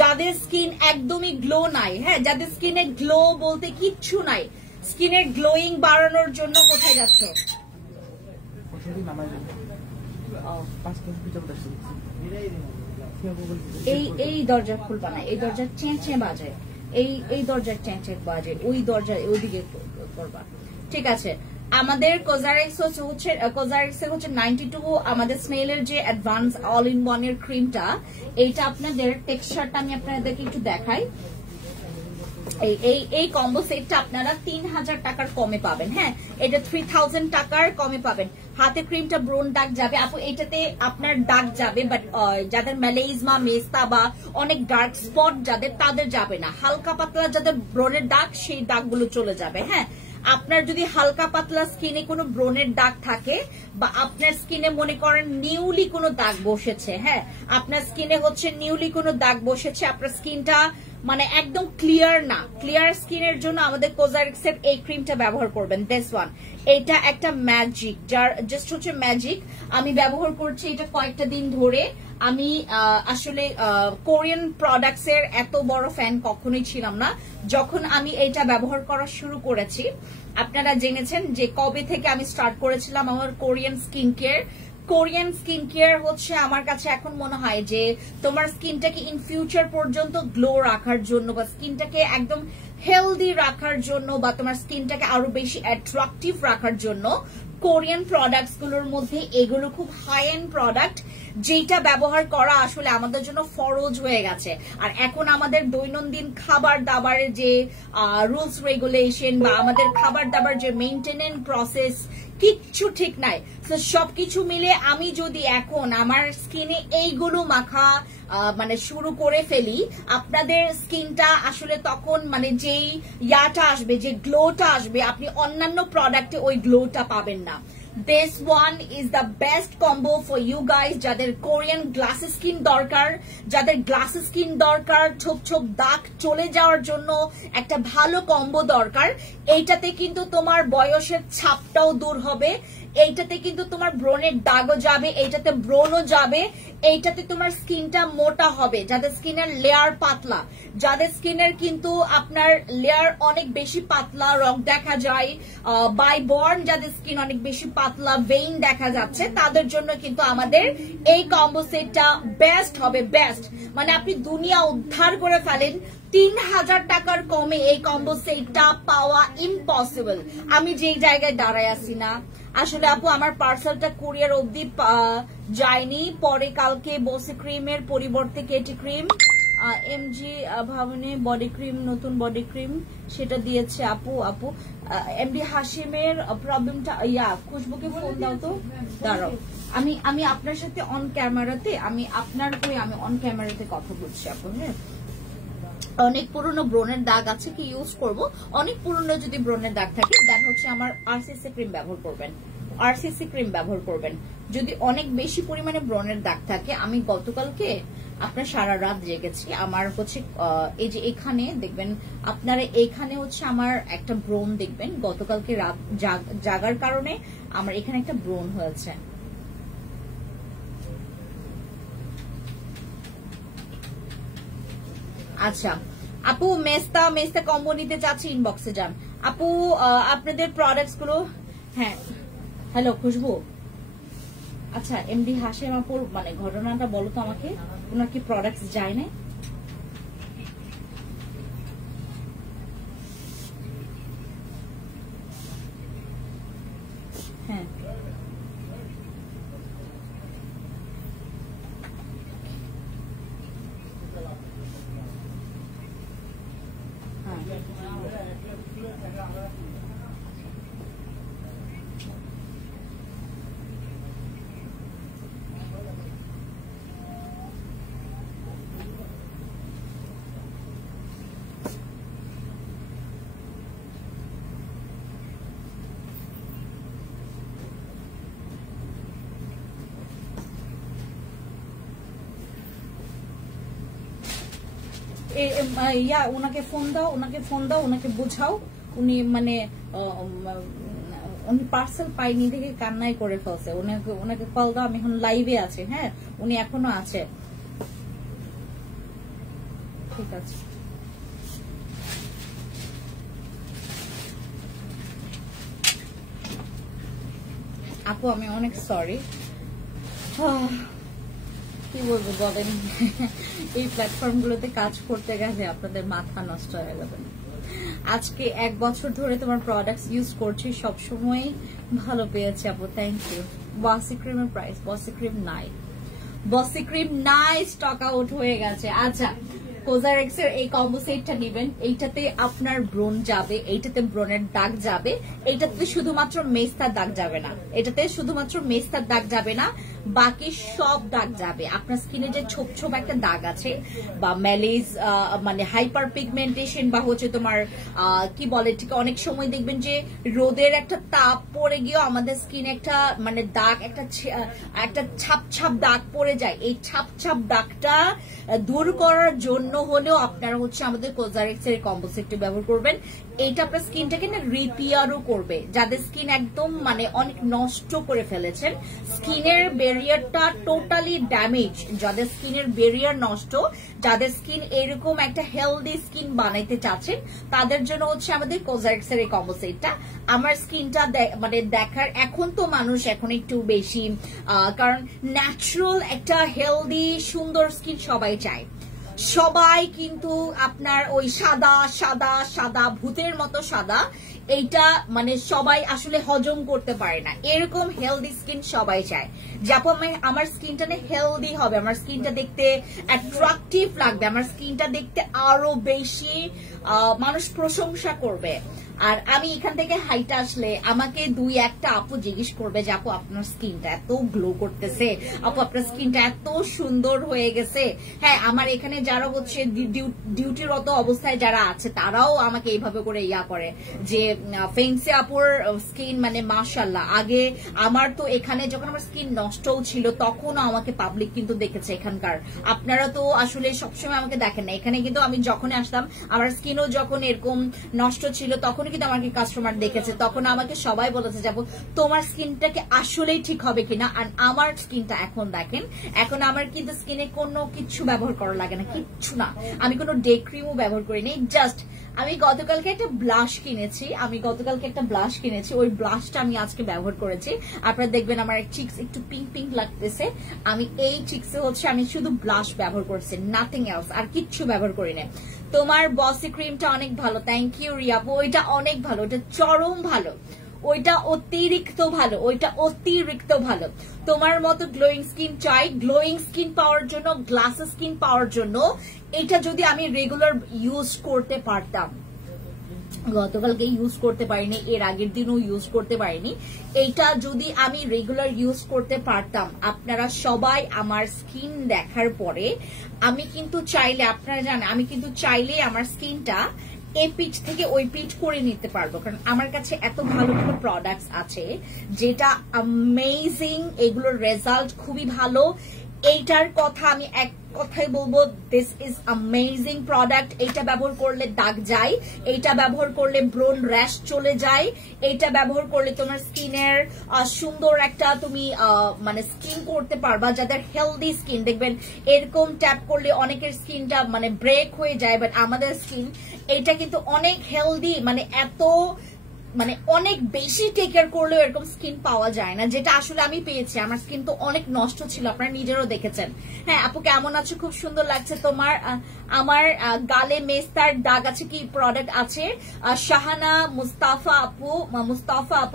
যাদের স্কিন একদমই গ্লো নাই, হ্যাঁ যাদের স্কিনে গ্লো বলতে কিচ্ছু নাই, স্কিনের গ্লোয়িং বাড়ানোর জন্য কোথায় কোথায় যাচ্ছ? এই দরজা খুলবা না, এই দরজার চেঁচে বাজে, এই দরজার চেঁচে বাজে, ওই দরজা ওইদিকে করবা। ঠিক আছে, আমাদের কোজারিক্স হচ্ছে 92 আমাদের স্মেলের যে অ্যাডভান্স অল ইন ওয়ান এর ক্রিমটা, এইটা আপনাদের টেক্সচারটা আমি আপনাদেরকে একটু দেখাই। এই কম্বো সেটটা আপনারা 3000 টাকার কমে পাবেন। হ্যাঁ, এটা 3000 টাকার কমে পাবেন। হাতে ক্রিমটা ব্রোন দাগ যাবে আপু, এটাতে আপনার দাগ যাবে, বাট যাদের মেলেইজমা, মেস্তা বা অনেক ডার্ক স্পট যাদের, তাদের যাবে না। হালকা পাতলা যাদের ব্রনের দাগ, সেই দাগগুলো চলে যাবে। হ্যাঁ, আপনার যদি হালকা পাতলা স্কিনে কোনো ব্রনের দাগ থাকে, বা আপনার স্কিনে মনে করেন নিউলি কোনো দাগ বসেছে, হ্যাঁ আপনার স্কিনে হচ্ছে নিউলি কোনো দাগ বসেছে, আপনার স্কিনটা মানে একদম ক্লিয়ার না, ক্লিয়ার স্কিনের জন্য আমাদের কোজারিক্স এর এই ক্রিমটা ব্যবহার করবেন। দিস ওয়ান, এটা একটা ম্যাজিক, যার জাস্ট হচ্ছে ম্যাজিক। আমি ব্যবহার করছি এটা কয়েকটা দিন ধরে। আমি আসলে কোরিয়ান প্রোডাক্টস এর এত বড় ফ্যান কখনোই ছিলাম না। যখন আমি এটা ব্যবহার করা শুরু করেছি, আপনারা জেনেছেন যে কবে থেকে আমি স্টার্ট করেছিলাম আমার Korean skin care. Korean skin care হচ্ছে আমার কাছে এখন মনে হয় যে তোমার স্কিনটাকে ইন ফিউচার পর্যন্ত গ্লো রাখার জন্য, বা স্কিনটাকে একদম হেলদি রাখার জন্য, বা তোমার স্কিনটাকে আরো বেশি অ্যাট্রাকটিভ রাখার জন্য কোরিয়ান প্রোডাক্টস গুলোর মধ্যে এগুলো খুব হাই এন্ড প্রোডাক্ট, যেটা ব্যবহার করা আসলে আমাদের জন্য ফরজ হয়ে গেছে। আর এখন আমাদের দৈনন্দিন খাবার দাবারের যে রুলস রেগুলেশন, বা আমাদের খাবার দাবার যে মেইনটেনেন্স প্রসেস, কিচ্ছু ঠিক নাই। তো সবকিছু মিলে আমি যদি এখন আমার স্কিনে এইগুলো মাখা মানে শুরু করে ফেলি, আপনাদের স্কিনটা আসলে তখন মানে যেই ইয়াটা আসবে, যে গ্লোটা আসবে, আপনি অন্যান্য প্রোডাক্টে ওই গ্লোটা পাবেন না। This one is the best combo for you guys যাদের কোরিয়ান গ্লাস স্কিন দরকার, যাদের গ্লাস স্কিন দরকার, ছোপ ছোপ দাগ চলে যাওয়ার জন্য একটা ভালো কম্বো দরকার। এইটাতে কিন্তু তোমার বয়সের ছাপটাও দূর হবে, এইটাতে কিন্তু তোমার ব্রনের দাগও যাবে, এইটাতে ব্রনও যাবে, এইটাতে তোমার স্কিনটা মোটা হবে। যাদের স্কিনের লেয়ার পাতলা, যাদের স্কিনের কিন্তু আপনার লেয়ার অনেক বেশি পাতলা, রং দেখা যায়, বাই বর্ন যাদের স্কিন অনেক বেশি পাতলা, ভেইন দেখা যাচ্ছে, তাদের জন্য কিন্তু আমাদের এই কম্বো সেটটা বেস্ট হবে। বেস্ট মানে আপনি দুনিয়া উদ্ধার করে ফেলেন। 3000 টাকার কমে এই কম্বো সেটটা পাওয়া ইম্পসিবল। আমি যেই জায়গায় দাঁড়ায় আছি না, আসলে আপু আমার পার্সেলটা কুরিয়ার অবধি যায়নি। পরে কালকে বসি ক্রিমের পরিবর্তে কেটি ক্রিম, এমজি ভাবনে বডি ক্রিম, নতুন বডি ক্রিম সেটা দিয়েছে আপু। এমডি হাশিমের প্রবলেমটা, খুশবুকে ফোন দাও তো, দাঁড়াও আমি আপনার সাথে অন ক্যামেরাতে, আমি আপনার হয়ে আমি অন ক্যামেরাতে কথা বলছি আপু। হ্যাঁ, অনেক পুরনো ব্রনের দাগ আছে, কি ইউজ করব? অনেক পুরনো যদি ব্রনের দাগ থাকে, দেন হচ্ছে আমার আরসিসি ক্রিম ব্যবহার করবেন, আরসিসি ক্রিম ব্যবহার করবেন। যদি অনেক বেশি পরিমাণে ব্রনের দাগ থাকে, আমি গতকালকে আপনার সারা রাত জেগেছি, আমার হচ্ছে এই যে এখানে দেখবেন, আপনারা এখানে হচ্ছে আমার একটা ব্রণ দেখবেন, গতকালকে রাত জাগার কারণে আমার এখানে একটা ব্রণ হয়েছে। আচ্ছা আপু, মেস্তা কম্বো নিতে চাচ্ছি, ইনবক্সে যান আপু। আপনাদের প্রোডাক্টস গুলো, হ্যাঁ হ্যালো খুশবু, আচ্ছা এমডি হাশেম আপুর মানে ঘটনাটা বলো তো আমাকে, ওনার কি প্রোডাক্টস যায় না? হ্যাঁ ওনাকে ফোন দাও, ওনাকে বোঝাও, উনি মানে উনি পার্সেল পাইনি দেখে কান্নাই করে ফেলছে। ওনাকে কল দাও, আমি এখন লাইভে আছি। হ্যাঁ, উনি এখনো আছে। ঠিক আছে। আপু আমি অনেক সরি, কি বলবো বলেন, এই প্ল্যাটফর্মগুলোতে কাজ করতে গেলে আপনাদের মাথা নষ্ট হয়ে যাবে। আজকে 1 বছর ধরে তোমার প্রোডাক্টস ইউজ করছি, সবসময় ভালো পেয়েছি আপু, থ্যাংক ইউ। বসি ক্রিমের প্রাইস, বসি ক্রিম নাই, বসি ক্রিম নাই, স্টক আউট হয়ে গেছে। আচ্ছা, কোজারেক্স এর এই কম্বো সেটটা নেবেন, এইটাতে আপনার ব্রণ যাবে, এইটাতে ব্রণের দাগ যাবে, এইটাতে শুধুমাত্র মেস্তার দাগ যাবে না, এটাতে শুধুমাত্র মেস্তার দাগ যাবে না, বাকি সব দাগ যাবে। আপনার স্কিনে যে ছোপ ছোপ একটা দাগ আছে বা ম্যালেজ মানে হাইপার পিগমেন্টেশন বা হচ্ছে তোমার কি বলে ঠিক, অনেক সময় দেখবেন যে রোদের একটা তাপ পড়ে গিয়েও আমাদের স্কিনে একটা মানে দাগ, একটা ছাপ ছাপ দাগ পড়ে যায়। এই ছাপ ছাপ দাগটা দূর করার জন্য হলেও আপনারা হচ্ছে আমাদের কোজারেক্স এর কম্বো সেটটি ব্যবহার করবেন। এইটা আপনার স্কিনটাকে না রিপেয়ারও করবে, যাদের স্কিন একদম মানে অনেক নষ্ট করে ফেলেছেন, স্কিনের ব্যারিয়ারটা টোটালি ড্যামেজ, যাদের স্কিনের ব্যারিয়ার নষ্ট, যাদের স্কিন এরকম একটা হেলদি স্কিন বানাইতে চাচ্ছেন, তাদের জন্য হচ্ছে আমাদের কোজারেক্স এর এই কম্বো সেটটা। আমার স্কিনটা মানে দেখার এখন তো মানুষ এখন একটু বেশি, কারণ ন্যাচারাল একটা হেলদি সুন্দর স্কিন সবাই চায়, সবাই কিন্তু আপনার ওই সাদা সাদা সাদা ভূতের মতো সাদা, এইটা মানে সবাই আসলে হজম করতে পারে না, এরকম হেলদি স্কিন সবাই চায়। যখন আমার স্কিনটা হেলদি হবে, আমার স্কিনটা দেখতে অ্যাট্রাকটিভ লাগবে, আমার স্কিনটা দেখতে আরো বেশি মানুষ প্রশংসা করবে। আর আমি এখান থেকে হাইটা আসলে আমাকে 2-1টা আপু জিজ্ঞেস করবে যে আপু আপনার স্কিনটা এত গ্লো করতেছে, আপু আপনার স্কিনটা এত সুন্দর হয়ে গেছে। হ্যাঁ, আমার এখানে যারা হচ্ছে ডিউটিরত অবস্থায় যারা আছে তারাও আমাকে এইভাবে করে ইয়া করে যে ফেন্সি আপুর স্কিন মানে মাশাআল্লাহ। আগে আমার তো এখানে যখন আমার স্কিন নষ্টও ছিল তখনও আমাকে পাবলিক কিন্তু দেখেছে এখানকার, আপনারা তো আসলে সবসময় আমাকে দেখেন না, এখানে কিন্তু আমি যখন আসতাম আমার স্কিনও যখন এরকম নষ্ট ছিল তখন কিন্তু আমাকে কাস্টমার দেখেছে, তখন আমাকে সবাই বলেছে যাবো তোমার স্কিনটাকে আসলেই ঠিক হবে কিনা। আর আমার স্কিনটা এখন দেখেন, এখন আমার কিন্তু স্কিনে কোনো কিছু ব্যবহার করা লাগে না, কিচ্ছু না, আমি কোনো ডে ক্রিমও ব্যবহার করিনি, জাস্ট আমি গতকালকে একটা ব্লাশ কিনেছি, ওই ব্লাশটা আমি আজকে ব্যবহার করেছি। আপনারা দেখবেন আমার চিক্স একটু পিঙ্ক পিঙ্ক লাগতেছে, আমি এই চিক্সে হচ্ছে আমি শুধু ব্লাশ ব্যবহার করেছি, নাথিং এলস, আর কিচ্ছু ব্যবহার করি না। তোমার বসি ক্রিমটা অনেক ভালো, থ্যাংক ইউ রিয়াপু, ওইটা অনেক ভালো, ওইটা চরম ভালো, ওইটা অতিরিক্ত ভালো, ওইটা অতিরিক্ত ভালো। তোমার মতো গ্লোয়িং স্কিন চাই, গ্লোয়িং স্কিন পাওয়ার জন্য, গ্লাস স্কিন পাওয়ার জন্য এটা যদি আমি রেগুলার ইউজ করতে পারতাম, গতকালকে ইউজ করতে পারিনি, এর আগের দিনও ইউজ করতে পারিনি, এইটা যদি আমি রেগুলার ইউজ করতে পারতাম, আপনারা সবাই আমার স্কিন দেখার পরে আমি কিন্তু চাইলে, আপনারা জানেন আমি কিন্তু চাইলে আমার স্কিনটা এই পিচ থেকে ওই পিচ করে নিতে পারবো, কারণ আমার কাছে এত ভালো ভালো প্রোডাক্টস আছে যেটা অ্যামেজিং, এগুলোর রেজাল্ট খুবই ভালো। এইটার কথা আমি এক কথাই বলবো, দিস ইজ অ্যামেজিং প্রোডাক্ট। এইটা ব্যবহার করলে দাগ যায়, এইটা ব্যবহার করলে ব্রোন র্যাশ চলে যায়, এইটা ব্যবহার করলে তোমার স্কিনের সুন্দর একটা তুমি মানে স্কিন করতে পারবা, যাদের হেলদি স্কিন দেখবেন এরকম ট্যাপ করলে অনেকের স্কিনটা মানে ব্রেক হয়ে যায়, বাট আমাদের স্কিন এটা কিন্তু অনেক হেলদি, মানে এত মানে অনেক বেশি টেক কেয়ার করলেও এরকম স্কিন পাওয়া যায় না, যেটা আসলে আমি পেয়েছি। আমার স্কিন তো অনেক নষ্ট ছিল, আপনারা নিজেরও দেখেছেন। হ্যাঁ আপু কেমন আছো, খুব সুন্দর লাগছে তোমার। আমার গালে মেস্তার দাগ আছে, কি প্রোডাক্ট আছে? শাহানা মুস্তাফা আপু,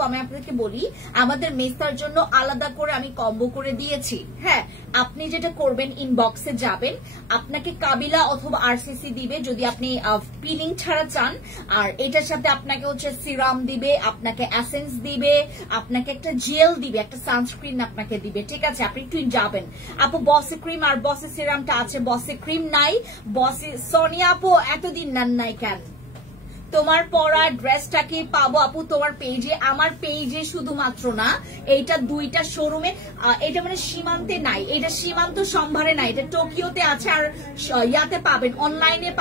আমি আপনাদেরকে বলি আমাদের মেস্তার জন্য আলাদা করে আমি কম্বো করে দিয়েছি। হ্যাঁ আপনি যেটা করবেন, ইনবক্সে যাবেন, আপনাকে কাবিলা অথবা আরসিসি দিবে যদি আপনি পিলিং ছাড়া চান, আর এটার সাথে আপনাকে হচ্ছে সিরাম দিবে, আপনাকে এসেন্স দিবে, আপনাকে একটা জেল দিবে, একটা সানস্ক্রিন আপনাকে দিবে, ঠিক আছে? আপনি একটু যাবেন। আপু বসি ক্রিম আর বসি সিরামটা আছে, বসি ক্রিম নাই, বসি সোনিয়া আপু এতদিন নেন নাই কেন? তোমার পরা ড্রেসটা কি পাবো আপু তোমার পেজে? আমার পেজে শুধুমাত্র না, এইটা 2টা শোরুমে, এটা মানে সীমান্তে নাই, এটা সীমান্ত সম্ভারে নাই, এটা টোকিওতে আছে, আর ইয়াতে পাবেন, অনলাইনে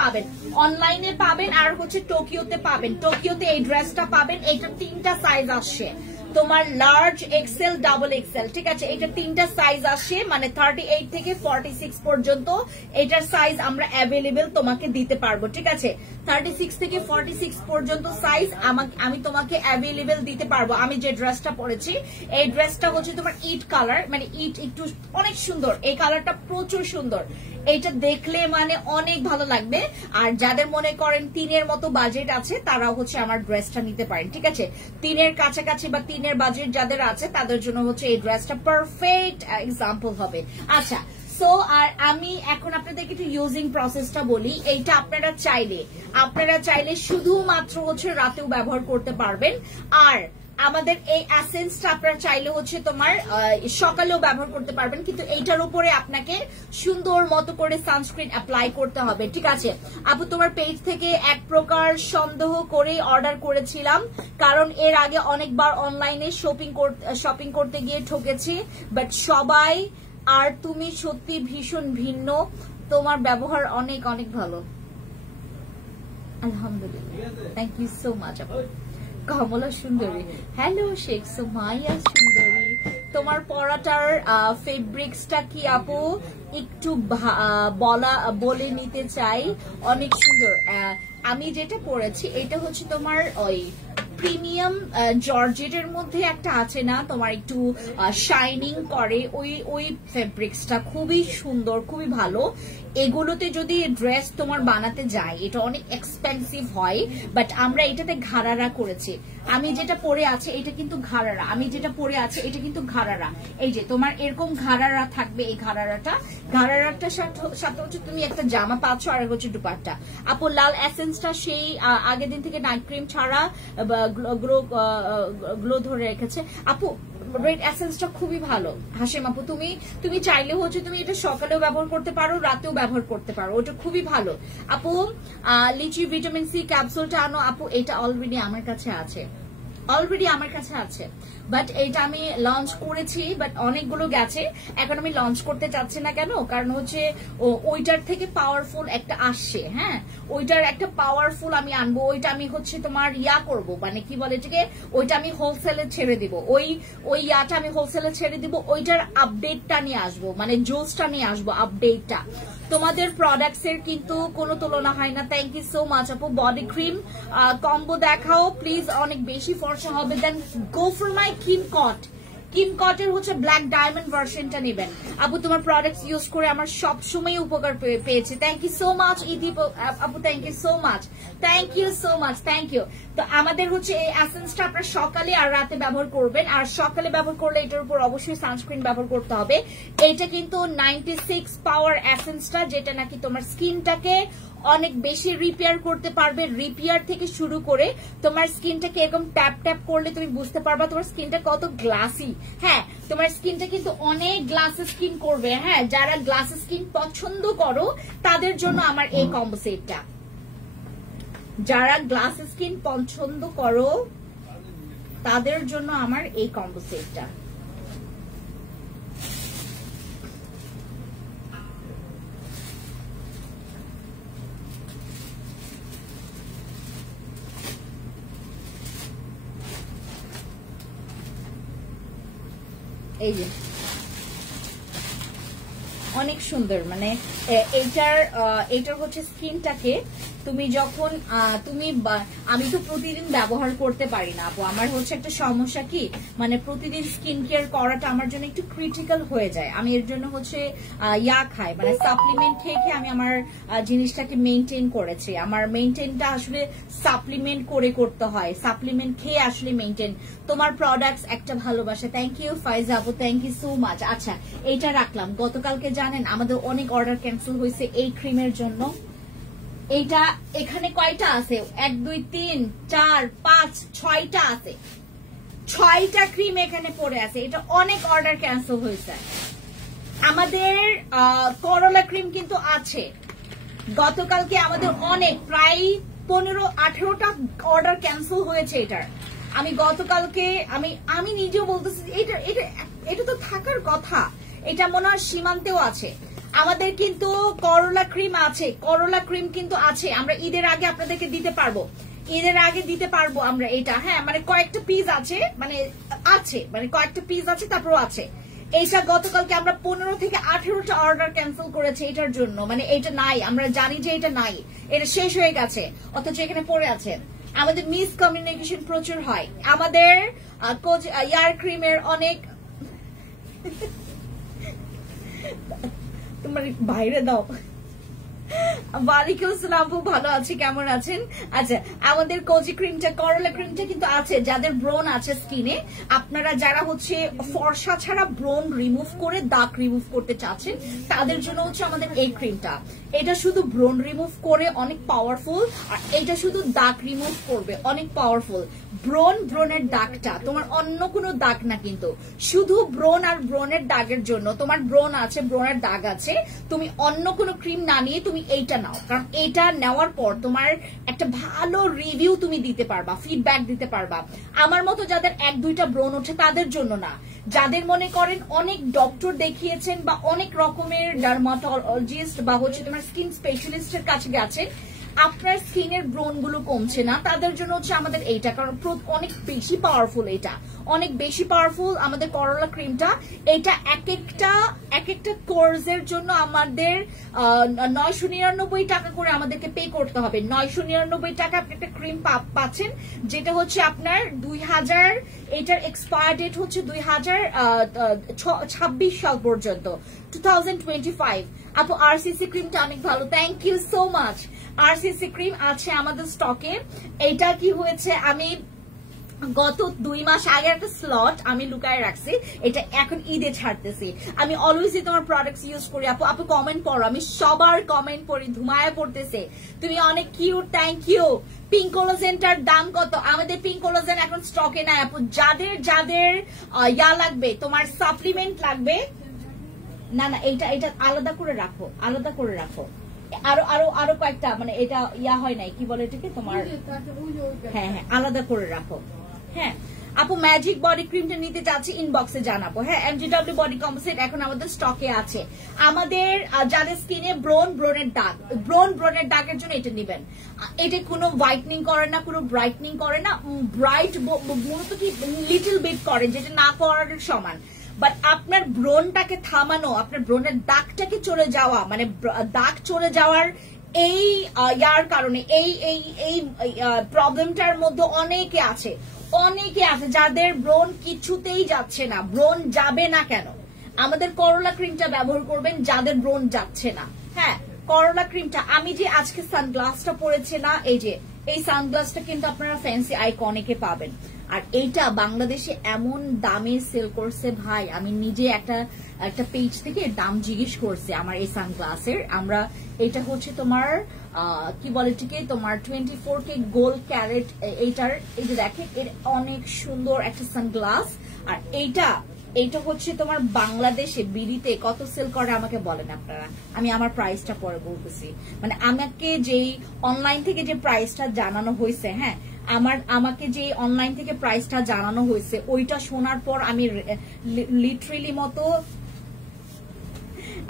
পাবেন, আর হচ্ছে টোকিওতে পাবেন। টোকিওতে এই ড্রেসটা পাবেন, এইটা 3টা সাইজ আসছে, তোমার লার্জ এক্সেল ডাবল এক্সেল, ঠিক আছে? এটা তিনটা সাইজ আসে, মানে 38 থেকে 46 পর্যন্ত এটার সাইজ আমরা অ্যাভেলেবেল তোমাকে দিতে পারবো, ঠিক আছে? 36 থেকে 46 পর্যন্ত সাইজ আমি তোমাকে অ্যাভেলেবেল দিতে পারবো। আমি যে ড্রেসটা পরেছি এই ড্রেসটা হচ্ছে তোমার ইট কালার, মানে ইট একটু অনেক সুন্দর, এই কালারটা প্রচুর সুন্দর, এইটা দেখলে মানে অনেক ভালো লাগবে। আর যাদের মনে করেন 3-এর মতো বাজেট আছে তারাও হচ্ছে আমার ড্রেসটা নিতে পারেন, ঠিক আছে? 3-এর কাছাকাছি বা 3-এর বাজেট যাদের আছে তাদের জন্য হচ্ছে এই ড্রেসটা পারফেক্ট এক্সাম্পল হবে। আচ্ছা, সো আর আমি এখন আপনাদেরকে একটু ইউজিং প্রসেসটা বলি। এইটা আপনারা চাইলে শুধুমাত্র হচ্ছে রাতেও ব্যবহার করতে পারবেন। আর আমাদের এই এসেন্সটা আপনারা চাইলে হচ্ছে তোমার সকালেও ব্যবহার করতে পারবেন, কিন্তু এইটার উপরে আপনাকে সুন্দর মতো করে সানস্ক্রিন অ্যাপ্লাই করতে হবে, ঠিক আছে? আপু তোমার পেজ থেকে এক প্রকার সন্দেহ করে অর্ডার করেছিলাম, কারণ এর আগে অনেকবার অনলাইনে শপিং করতে গিয়ে ঠকেছি, বাট সবাই আর তুমি সত্যি ভীষণ ভিন্ন, তোমার ব্যবহার অনেক অনেক ভালো। আলহামদুলিল্লাহ, থ্যাংক ইউ সো মাচ আপু। কমলা সুন্দরী, হ্যালো শেখ সুমাইয়া সুন্দরী, তোমার পরাটার ফেব্রিক্সটা কি আপু একটু বলে নিতে চাই, অনেক সুন্দর। আমি যেটা পরেছি এটা হচ্ছে তোমার ওই প্রিমিয়াম জর্জেটের মধ্যে একটা আছে না তোমার, একটু শাইনিং করে, ওই ফেব্রিক্সটা খুবই সুন্দর, খুবই ভালো। এগুলোতে যদি ড্রেস তোমার বানাতে যায় এটা অনেক এক্সপেন্সিভ হয়, বাট আমরা এটাতে ঘাড়ারা করেছি। আমি যেটা পরে আছে এটা কিন্তু ঘাড়ারা, এই যে তোমার এরকম ঘাড়ারা থাকবে, এই ঘাড়ারাটার সাথে হচ্ছে তুমি একটা জামা পাচ্ছ আর হচ্ছে দুপাট্টা। আপু লাল এসেন্সটা সেই আগের দিন থেকে নাইট ক্রিম ছাড়া গ্লো ধরে রেখেছে। আপু রেড এসেন্সটা খুবই ভালো। হাসিম আপু তুমি চাইলে হচ্ছে তুমি এটা সকালেও ব্যবহার করতে পারো, রাতেও ব্যবহার করতে পারো, ওটা খুবই ভালো। আপু লিচি ভিটামিন সি ক্যাপসুলটা আনো আপু, এটা অলরেডি আমার কাছে আছে, বাট এটা আমি লঞ্চ করেছি, বাট অনেকগুলো গেছে, এখন আমি লঞ্চ করতে চাচ্ছি না। কেন? কারণ হচ্ছে ওইটার থেকে পাওয়ারফুল একটা আসছে, হ্যাঁ ওইটার একটা পাওয়ারফুল আমি আনবো, ওইটা আমি হচ্ছে তোমার করব, মানে কি বলে এটাকে, ওইটা আমি হোলসেলে ছেড়ে দিব, ওই ইয়াটা আমি হোলসেলে ছেড়ে দিব, ওইটার আপডেটটা নিয়ে আসবো, মানে জোসটা নিয়ে আসবো, আপডেটটা। তোমাদের প্রোডাক্টস এর কিন্তু কোনো তুলনা হয় না। থ্যাংক ইউ সো মাচ আপু। বডি ক্রিম কম্বো দেখাও প্লিজ, অনেক বেশি ফর্সা হবে। দেন গো ফর মাই কিমকটের হচ্ছে ব্ল্যাক ডায়মন্ড ভার্সনটা নেবেন আপু। তোমার প্রোডাক্টস ইউজ করে আমার সবসময় উপকার পেয়েছি। থ্যাংক ইউ সো মাচ ইদি আপু, thank you so much, thank you. তো আমাদের হচ্ছে এই এসেন্সটা আপনারা সকালে আর রাতে ব্যবহার করবেন, আর সকালে ব্যবহার করলে এটার উপর অবশ্যই সানস্ক্রিন ব্যবহার করতে হবে। এইটা কিন্তু 96 পাওয়ার এসেন্সটা, যেটা নাকি তোমার স্কিনটাকে অনেক বেশি রিপেয়ার করতে পারবে। রিপেয়ার থেকে শুরু করে তোমার স্কিনটাকে এরকম ট্যাপ ট্যাপ করলে তুমি বুঝতে পারবা তোমার স্কিনটা কত গ্লাসি। হ্যাঁ, তোমার স্কিনটা কিন্তু অনেক গ্লাসি স্কিন করবে। হ্যাঁ, যারা গ্লাসি স্কিন পছন্দ করো তাদের জন্য আমার এই কম্বো সেটটা, যারা গ্লাসি স্কিন পছন্দ করো তাদের জন্য আমার এই কম্বো সেটটা। এই যে অনেক সুন্দর, মানে এইটার হচ্ছে স্কিনটাকে তুমি যখন আমি তো প্রতিদিন ব্যবহার করতে পারি না আপু, আমার হচ্ছে একটা সমস্যা কি, মানে প্রতিদিন স্কিন কেয়ার করাটা আমার জন্য একটু ক্রিটিক্যাল হয়ে যায়। আমি এর জন্য হচ্ছে খাই, মানে সাপ্লিমেন্ট খেয়ে আমি আমার জিনিসটাকে মেনটেন করেছি। আমার মেনটেনটা আসলে সাপ্লিমেন্ট করে করতে হয়, সাপ্লিমেন্ট খেয়ে আসলে মেনটেন। তোমার প্রোডাক্টস একটা ভালোবাসা। থ্যাংক ইউ ফাইজা আপু, থ্যাংক ইউ সো মাচ। আচ্ছা, এইটা রাখলাম। গতকালকে জানেন আমাদের অনেক অর্ডার ক্যান্সেল হয়েছে এই ক্রিমের জন্য। এইটা এখানে কয়টা আছে? 1 2 3 4 5 6টা আছে, 6টা ক্রিম এখানে পড়ে আছে। এটা অনেক অর্ডার ক্যান্সেল হয়েছে। আমাদের করলা ক্রিম কিন্তু আছে। গতকালকে আমাদের অনেক প্রায় 15-18টা অর্ডার ক্যান্সেল হয়েছে এটার। আমি গতকালকে আমি নিজেও বলতেছি এটা তো থাকার কথা, এটা মনে হয় সীমান্তেও আছে। আমাদের কিন্তু করলা ক্রিম কিন্তু আছে। আমরা ঈদের আগে আপনাদেরকে দিতে পারবো, আমরা এটা। হ্যাঁ, মানে কয়েকটা পিস আছে, মানে আছে, মানে কয়েকটা পিস আছে, তারপরও আছে। এইটা গতকালকে আমরা 15 থেকে 18টা অর্ডার ক্যান্সেল করেছি এটার জন্য, মানে এটা নাই, আমরা জানি যে এটা নাই, এটা শেষ হয়ে গেছে, অথচ এখানে পড়ে আছে। আমাদের মিস কমিউনিকেশন প্রচুর হয়। আমাদের ইয়ার ক্রিমের অনেক তোমার বাইরে দাও। ওয়ালাইকুম আসসালাম, ভালো আছি, কেমন আছেন? আচ্ছা, আমাদের কোজি ক্রিমটা, করলা ক্রিমটা কিন্তু আছে যাদের ব্রোন আছে স্কিনে, আপনারা যারা হচ্ছে ফর্সা ছাড়া ব্রোন রিমুভ করে দাগ রিমুভ করতে চাচ্ছেন তাদের জন্য হচ্ছে আমাদের এই ক্রিমটা। এটা শুধু ব্রোন রিমুভ করে অনেক পাওয়ারফুল, আর এটা শুধু দাগ রিমুভ করবে অনেক পাওয়ারফুল। ব্রোনের দাগটা তোমার অন্য কোনো দাগ না, কিন্তু শুধু ব্রোন আর ব্রোনের দাগের জন্য। তোমার ব্রোন আছে, ব্রোনের দাগ আছে, তুমি অন্য কোনো ক্রিম না নিয়ে তুমি এইটা নাও, কারণ এইটা নেওয়ার পর তোমার একটা ভালো রিভিউ তুমি দিতে পারবা, ফিডব্যাক দিতে পারবা। আমার মতো যাদের 1-2টা ব্রোন ওঠে তাদের জন্য না, যাদের মনে করেন অনেক ডক্টর দেখিয়েছেন বা অনেক রকমের ডার্মাটোলজিস্ট বা হচ্ছে তোমার স্কিন স্পেশালিস্টের কাছে গেছেন, আপনার স্কিনের ব্রোন গুলো কমছে না, তাদের জন্য হচ্ছে আমাদের এইটা, কারণ অনেক বেশি পাওয়ারফুল, এটা অনেক বেশি পাওয়ারফুল আমাদের করলা ক্রিমটা। এটা এক একটা কোর্সের জন্য আমাদের 999 টাকা করে আমাদেরকে পে করতে হবে। 999 টাকা আপনি একটা ক্রিম পাচ্ছেন, যেটা হচ্ছে আপনার 2000, এটার এক্সপায়ার ডেট হচ্ছে 2026 সাল পর্যন্ত, 2025। আপু আরসিসি ক্রিমটা অনেক ভালো, thank you so much. RCC cream আছে আমাদের স্টকে। এটা কি হয়েছে, আমি গত 2 মাস আগে একটা স্লট আমি লুকায় রাখছি, এটা এখন ঈদে ছাড়তেছি। আমি অলওয়েজই তোমার প্রোডাক্টস ইউজ করি আপু। আপু কমেন্ট পড়ো, আমি সবার কমেন্ট পড়ি, ধুমায় পড়তেছে, তুমি অনেক কিউট, থ্যাংক ইউ। পিঙ্ক কোলাজেনটার দাম কত? আমাদের পিঙ্ক কোলাজেন এখন স্টকে নাই আপু। যাদের যাদের ইয়া লাগবে, তোমার সাপ্লিমেন্ট লাগবে, না এটা আলাদা করে রাখো, আলাদা করে রাখো। আরো কয়েকটা, মানে এটা ইয়া হয় নাই, কি বলে এটাকে তোমার, হ্যাঁ আলাদা করে রাখো। হ্যাঁ আপু, ম্যাজিক বডি ক্রিমটা নিতে চাচ্ছি, ইনবক্সে জানাবো। হ্যাঁ, MGW বডি কম্পোজিট এখন আমাদের স্টকে আছে। আমাদের যাদের স্কিনে ব্রোনের দাগের জন্য এটা নেবেন। এটা কোনো হোয়াইটনিং করে না, কোনো ব্রাইটনিং করে না, ব্রাইট মূলত কি লিটল বিট করে, যেটা না করার সমান। বাট আপনার ব্রোনটাকে থামানো, আপনার ব্রোনের দাগটাকে চলে যাওয়া, মানে দাগ চলে যাওয়ার এই ইয়ার কারণে, এই প্রবলেমটার মধ্যে অনেকে আছে যাদের ব্রোন কিছুতেই যাচ্ছে না। ব্রোন যাবে না কেন? আমাদের করলা ক্রিমটা ব্যবহার করবেন যাদের ব্রোন যাচ্ছে না। হ্যাঁ, করলা ক্রিমটা, আমি যে আজকে সানগ্লাসটা পরেছি না, এই সানগ্লাসটা কিন্তু আপনারা ফ্যান্সি আইকনিকে পাবেন। আর এইটা বাংলাদেশে এমন দামে সেল করছে ভাই, আমি নিজে একটা পেজ থেকে দাম জিজ্ঞেস করছি আমার এই সানগ্লাসের। আমরা এটা হচ্ছে তোমার কি বলে এটাকে, তোমার 24K গোল্ড ক্যারেট, এইটার এই যে দেখেন, এর অনেক সুন্দর একটা সানগ্লাস। আর এইটা হচ্ছে তোমার বাংলাদেশে বিডিতে কত সেল করে আমাকে বলেন আপনারা, আমি আমার প্রাইসটা পরে বলতেছি। মানে আমাকে যেই অনলাইন থেকে যে প্রাইসটা জানানো হয়েছে, হ্যাঁ আমাকে যে অনলাইন থেকে প্রাইসটা জানানো হয়েছে, ওইটা শোনার পর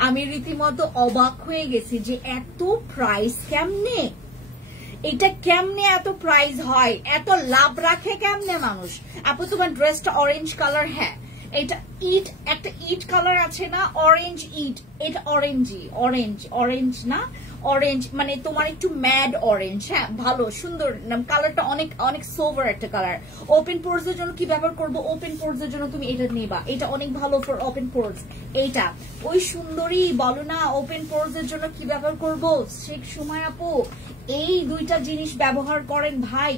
আমি রীতিমতো অবাক হয়ে গেছি যে এত প্রাইস কেমনে, এটা কেমনে এত প্রাইস হয়, এত লাভ রাখে কেমনে মানুষ। আপু তোমার ড্রেসটা অরেঞ্জ কালার, হ্যাঁ এটা একটা ইট কালার আছে না, অরেঞ্জ ইট, এটা অরেঞ্জ না, অরেঞ্জ মানে তোমার একটু ম্যাড অরেঞ্জ। হ্যাঁ ভালো সুন্দর কালারটা, অনেক সোভার একটা কালার। ওপেন পোর্স এর জন্য কি ব্যবহার করবো, ওপেন পোর্স এর জন্য তুমি এটা নিবা, এটা অনেক ভালো ফর ওপেন পোর্স। এইটা ওই সুন্দরী বলো না, ওপেন পোর্স এর জন্য কি ব্যবহার করবো, শেখ সুমায়া আপু এই 2টা জিনিস ব্যবহার করেন ভাই,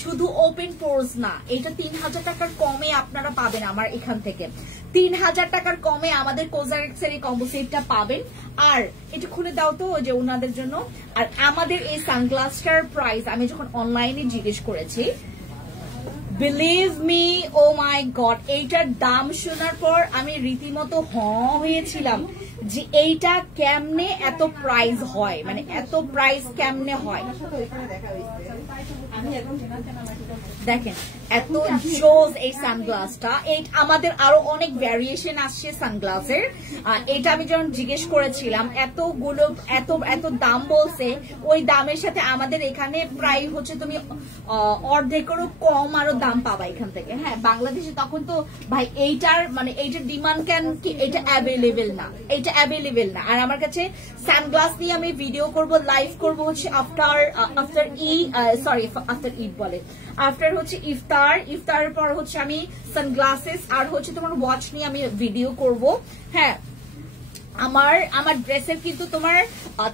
শুধু ওপেন পোর্স না। এটা 3000 টাকার কমে আপনারা পাবেন আমার এখান থেকে, 3000 টাকার কমে আমাদের কোজারেক্স এর এই কম্বো সেটটা পাবেন। আর এটা খুলে দাও তো যে ওনাদের জন্য। আর আমাদের এই সানগ্লাসটার প্রাইস আমি যখন অনলাইনে জিজ্ঞেস করেছি, বিলিভ মি, ও মাই গড, এইটার দাম শোনার পর আমি রীতিমতো হয়েছিলাম যে এইটা কেমনে এত প্রাইস হয়, মানে এত প্রাইস কেমনে হয়। দেখেন এত জোস এই সানগ্লাসটা। আমাদের আরো অনেক ভ্যারিয়েশন আসছে সানগ্লাসের। এটা আমি যখন জিজ্ঞেস করেছিলাম, এত দাম বলছে, ওই দামের সাথে আমাদের এখানে প্রায় হচ্ছে তুমি অর্ধেকেরও কম আরো দাম পাবা এখান থেকে। হ্যাঁ, বাংলাদেশে তখন তো ভাই এইটার ডিমান্ড কেন কি, এটা অ্যাভেলেবেল না, এটা অ্যাভেলেবেল না। আর আমার কাছে সানগ্লাস নিয়ে আমি ভিডিও করব, লাইভ করব হচ্ছে আফটার ঈদ বলে, আফটার হচ্ছে ইফতারের পর হচ্ছে আমি সানগ্লাসেস আর হচ্ছে তোমার ওয়াচ নিয়ে আমি ভিডিও করব। হ্যাঁ, আমার ড্রেসের কিন্তু তোমার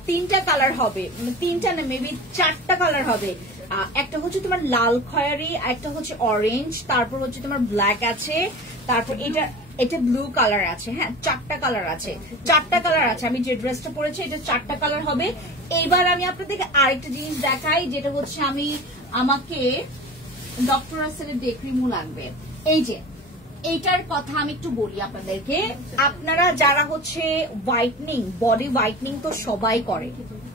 3টা কালার হবে, 3টা না মেবি 4টা কালার হবে। একটা হচ্ছে তোমার লাল খয়েরি, একটা হচ্ছে অরেঞ্জ, তারপর হচ্ছে তোমার ব্ল্যাক আছে, তারপর এটা ব্লু কালার আছে। হ্যাঁ, 4টা কালার আছে, 4টা কালার আছে। আমি যে ড্রেসটা পরেছি এটা 4টা কালার হবে। এইবার আমি আপনাদেরকে আরেকটা জিনিস দেখাই, যেটা হচ্ছে আমাকে ডক্টর রাসেলের ডে ক্রিমও লাগবে। এই যে এইটার কথা আমি একটু বলি আপনাদেরকে। আপনারা যারা হচ্ছে হোয়াইটনিং, বডি হোয়াইটনিং তো সবাই করে,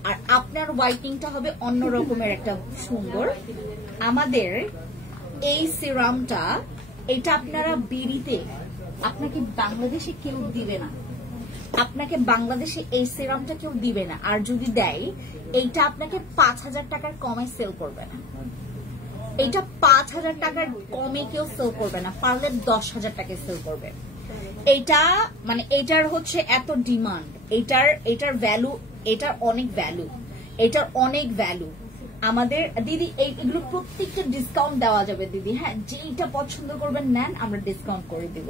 আর আপনার হোয়াইটনিংটা হবে অন্য রকমের একটা সুন্দর। আমাদের এই সিরামটা, এটা আপনারা বিড়িতে, আপনাকে বাংলাদেশে কেউ দিবে না, আপনাকে বাংলাদেশে এই সিরামটা কেউ দিবে না। আর যদি দেয়, এইটা আপনাকে 5000 টাকার কমে সেল করবে না। এটা 5000 টাকার কমে কেউ সেল করবে না, পারলে 10,000 টাকায় সেল করবে। এটা এটার হচ্ছে এত ডিমান্ড, এটার ভ্যালু, এটার অনেক ভ্যালু, এটার অনেক ভ্যালু। আমাদের দিদি এগুলো প্রত্যেকটা ডিসকাউন্ট দেওয়া যাবে দিদি। হ্যাঁ, যেইটা পছন্দ করবেন নেন, আমরা ডিসকাউন্ট করে দিব।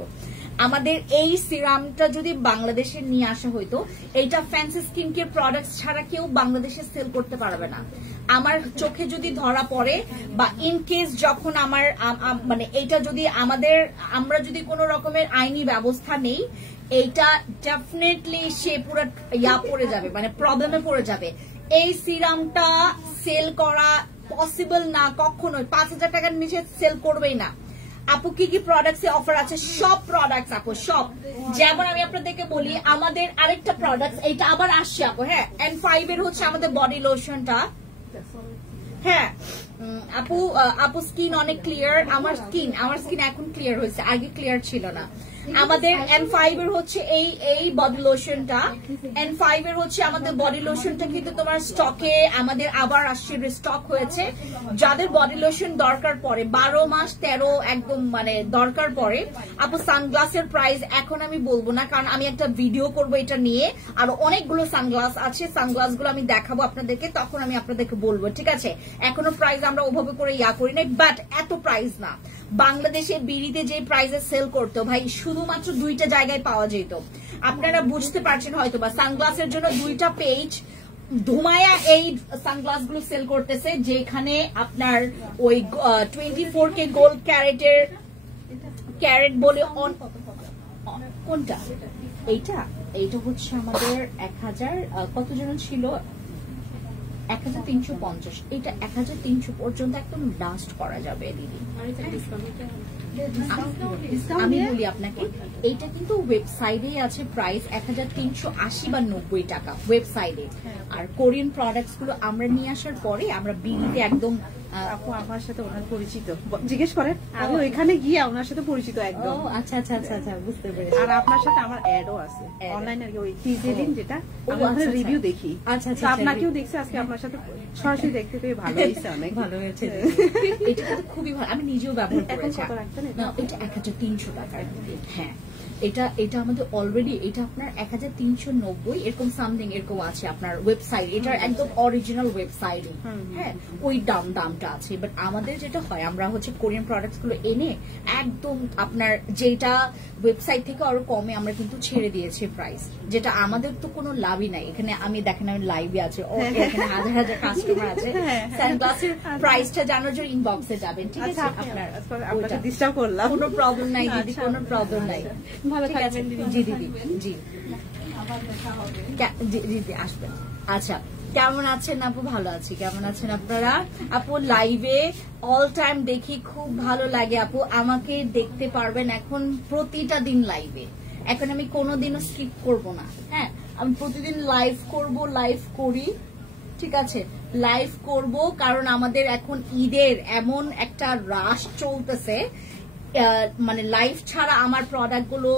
আমাদের এই সিরামটা যদি বাংলাদেশে নিয়ে আসা হইতো, এইটা ফ্যান্সি স্কিন কেয়ার প্রোডাক্টস ছাড়া কেউ বাংলাদেশে সেল করতে পারবে না। আমার চোখে যদি ধরা পড়ে বা ইন কেস যখন আমার এইটা যদি আমরা যদি কোনো রকমের আইনি ব্যবস্থা নেই, এইটা ডেফিনেটলি সে পুরো পড়ে যাবে, প্রবলেমে পড়ে যাবে। এই সিরামটা সেল করা পসিবল না কখনোই, 5000 টাকার নিচে সেল করবেই না। আপু কি কি প্রোডাক্টস অফার আছে? সব প্রোডাক্টস আপু, সব। যেমন আমি আপনাদেরকে বলি, আমাদের আরেকটা প্রোডাক্ট, এইটা আবার আসছে আপু। হ্যাঁ, N5 এর হচ্ছে আমাদের বডি লোশনটা। হ্যাঁ আপু স্কিন অনেক ক্লিয়ার। আমার স্কিন এখন ক্লিয়ার হয়েছে, আগে ক্লিয়ার ছিল না। আমাদের N5 এর হচ্ছে এই বডি লোশনটা, N5 এর হচ্ছে আমাদের বডি লোশনটা কিন্তু তোমার স্টকে আমাদের আবার আসছে, স্টক হয়েছে। যাদের বডি লোশন দরকার পড়ে 12 মাস 13 একদম দরকার পড়ে, আপু সানগ্লাসের প্রাইস এখন আমি বলবো না, কারণ আমি একটা ভিডিও করব এটা নিয়ে। আর অনেকগুলো সানগ্লাস আছে, সানগ্লাস গুলো আমি দেখাবো আপনাদেরকে, তখন আমি আপনাদেরকে বলবো, ঠিক আছে? এখনো প্রাইস আমরা ওভাবে করে করি নাই, বাট এত প্রাইস না। বাংলাদেশে বিড়িতে যে প্রাইসে সেল করতো ভাই, শুধুমাত্র 2টা জায়গায় পাওয়া যেত। আপনারা বুঝতে পারছেন হয়তো বা, সানগ্লাসের জন্য 2টা পেজ ধুমায়া এই সানগ্লাস গুলো সেল করতেছে, যেখানে আপনার ওই 24K গোল্ড ক্যারেট বলে কোনটা, এইটা হচ্ছে আমাদের 1000 কত জন ছিল, 1350। এটা 1300 পর্যন্ত একদম লাস্ট করা যাবে দিদি। আমি বলি আপনাকে, এইটা কিন্তু ওয়েবসাইটে আছে প্রাইস 1380 বা 90 টাকা ওয়েবসাইটে। আর কোরিয়ান প্রোডাক্টস গুলো আমরা নিয়ে আসার পরে আমরা বিলিতে একদম, আপু আমার সাথে ওনার পরিচিত, জিজ্ঞেস করেন, আমি ওইখানে গিয়ে ওনার সাথে পরিচিত একদম। আচ্ছা আচ্ছা আচ্ছা আচ্ছা, বুঝতে পেরেছি। আর আপনার সাথে আমার অ্যাডও আছে অনলাইনে, আর কি ওই টিজেলিং, যেটা আমি ওখানে রিভিউ দেখি। আচ্ছা আচ্ছা, আপনাকেও দেখছি আজকে, আপনার সাথে সরাসরি দেখতে পেয়ে ভালো হয়েছে, অনেক ভালো হয়েছে। এটা কিন্তু খুবই ভালো, আমি নিজেও ব্যবহার করেছি। এটা 1300 টাকার। হ্যাঁ, এটা আমাদের অলরেডি, এটা আপনার 1390 এরকম সামথিং এরকম আছে আপনার ওয়েবসাইট, এটার একদম অরিজিনাল ওয়েবসাইট। হ্যাঁ, ওই দামটা আছে। বাট আমাদের যেটা হয়, আমরা হচ্ছে কোরিয়ান প্রোডাক্টস গুলো এনে একদম আপনার যেটা ওয়েবসাইট থেকে আরো কমে আমরা কিন্তু ছেড়ে দিয়েছি প্রাইস, যেটা আমাদের তো কোনো লাভই নাই। এখানে আমি দেখেন, আমি লাইভে আছে, এখানে হাজার হাজার কাস্টমার আছে। সানগ্লাসের প্রাইসটা জানার জন্য ইনবক্সে যাবেন, ঠিক আছে? আপনার ডিস্টার্ব করলাম, কোনো প্রবলেম নাই দিদি, কোনো প্রবলেম নাই। ভালো থাকবেন জি দিদি, জি দিদি আসবেন। আচ্ছা, কেমন আছেন আপু? ভালো আছি। কেমন আছেন আপনারা? আপু লাইভে অল টাইম দেখি, খুব ভালো লাগে আপু। আমাকে দেখতে পারবেন এখন প্রতিটা দিন লাইভে। এখন আমি কোনোদিনও স্কিপ করব না। হ্যাঁ, আমি প্রতিদিন লাইভ করব, লাইভ করি, ঠিক আছে? লাইভ করব, কারণ আমাদের এখন ঈদের এমন একটা রাশ চলতেছে, লাইভ ছাড়া আমার প্রোডাক্ট গুলো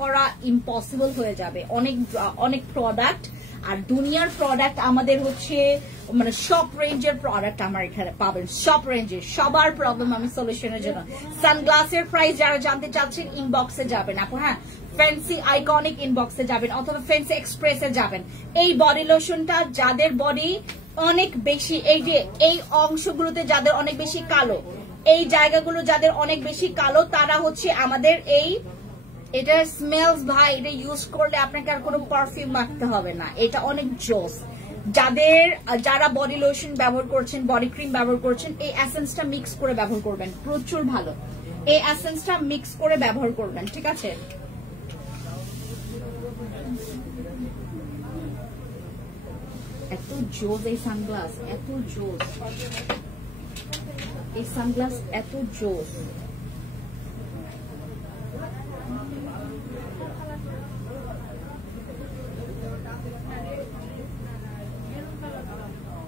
করা ইম্পসিবল হয়ে যাবে। অনেক প্রোডাক্ট আর দুনিয়ার প্রোডাক্ট আমাদের হচ্ছে মানে সব রেঞ্জের প্রোডাক্ট আমার এখানে পাবেন, সব রেঞ্জের, সবার প্রবলেম আমি সলিউশনের জন্য। সানগ্লাসের প্রাইস যারা জানতে চাচ্ছেন ইনবক্সে যাবেন আপু, হ্যাঁ ফ্যান্সি আইকনিক ইনবক্সে যাবেন অথবা ফ্যান্সি এক্সপ্রেসে যাবেন। এই বডি লোশনটা যাদের বডি অনেক বেশি, এই যে এই অংশগুলোতে যাদের অনেক বেশি কালো, এই জায়গাগুলো যাদের অনেক বেশি কালো, তারা হচ্ছে আমাদের এটা স্মেলস ভাই, এটা ইউজ করলে আপনাকে আর কোনো পারফিউম মাখতে হবে না, এটা অনেক জোস। যারা বডি লোশন ব্যবহার করছেন, বডি ক্রিম ব্যবহার করছেন, এই এসেন্সটা মিক্স করে ব্যবহার করবেন, প্রচুর ভালো। এই এসেন্সটা মিক্স করে ব্যবহার করবেন, ঠিক আছে? এত জোস এই সানগ্লাস, এত জোস এই সানগ্লাস, এত জোস।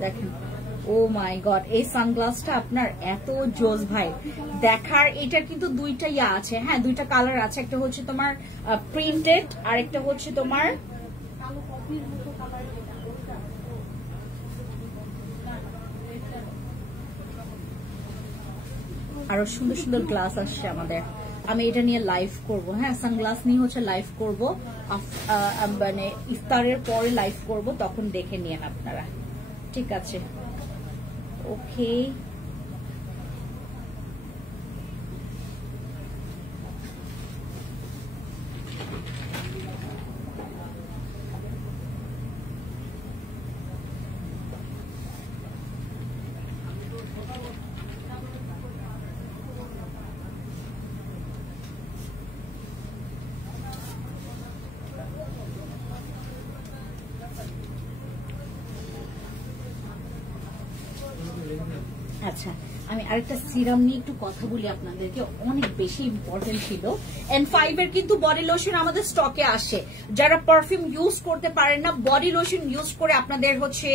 দেখেন, ও মাই গড, এই সানগ্লাসটা আপনার এত জোস ভাই দেখার। এটার কিন্তু দুইটা আছে, হ্যাঁ দুইটা কালার আছে, একটা হচ্ছে তোমার প্রিন্টেড আর একটা হচ্ছে তোমার আরো সুন্দর সুন্দর গ্লাস আসছে আমাদের। আমি এটা নিয়ে লাইভ করব, হ্যাঁ সানগ্লাস নিয়ে হচ্ছে লাইভ করব, মানে ইফতারের পরে লাইভ করব, তখন দেখে নিয়েন আপনারা, ঠিক আছে? ওকে, আচ্ছা আমি আরেকটা সিরাম নিয়ে একটু কথা বলি আপনাদেরকে, অনেক বেশি ইম্পর্টেন্ট ছিল। N5 এর কিন্তু বডি লোশন আমাদের স্টকে আসে। যারা পারফিউম ইউজ করতে পারেন না, বডি লোশন ইউজ করে আপনাদের হচ্ছে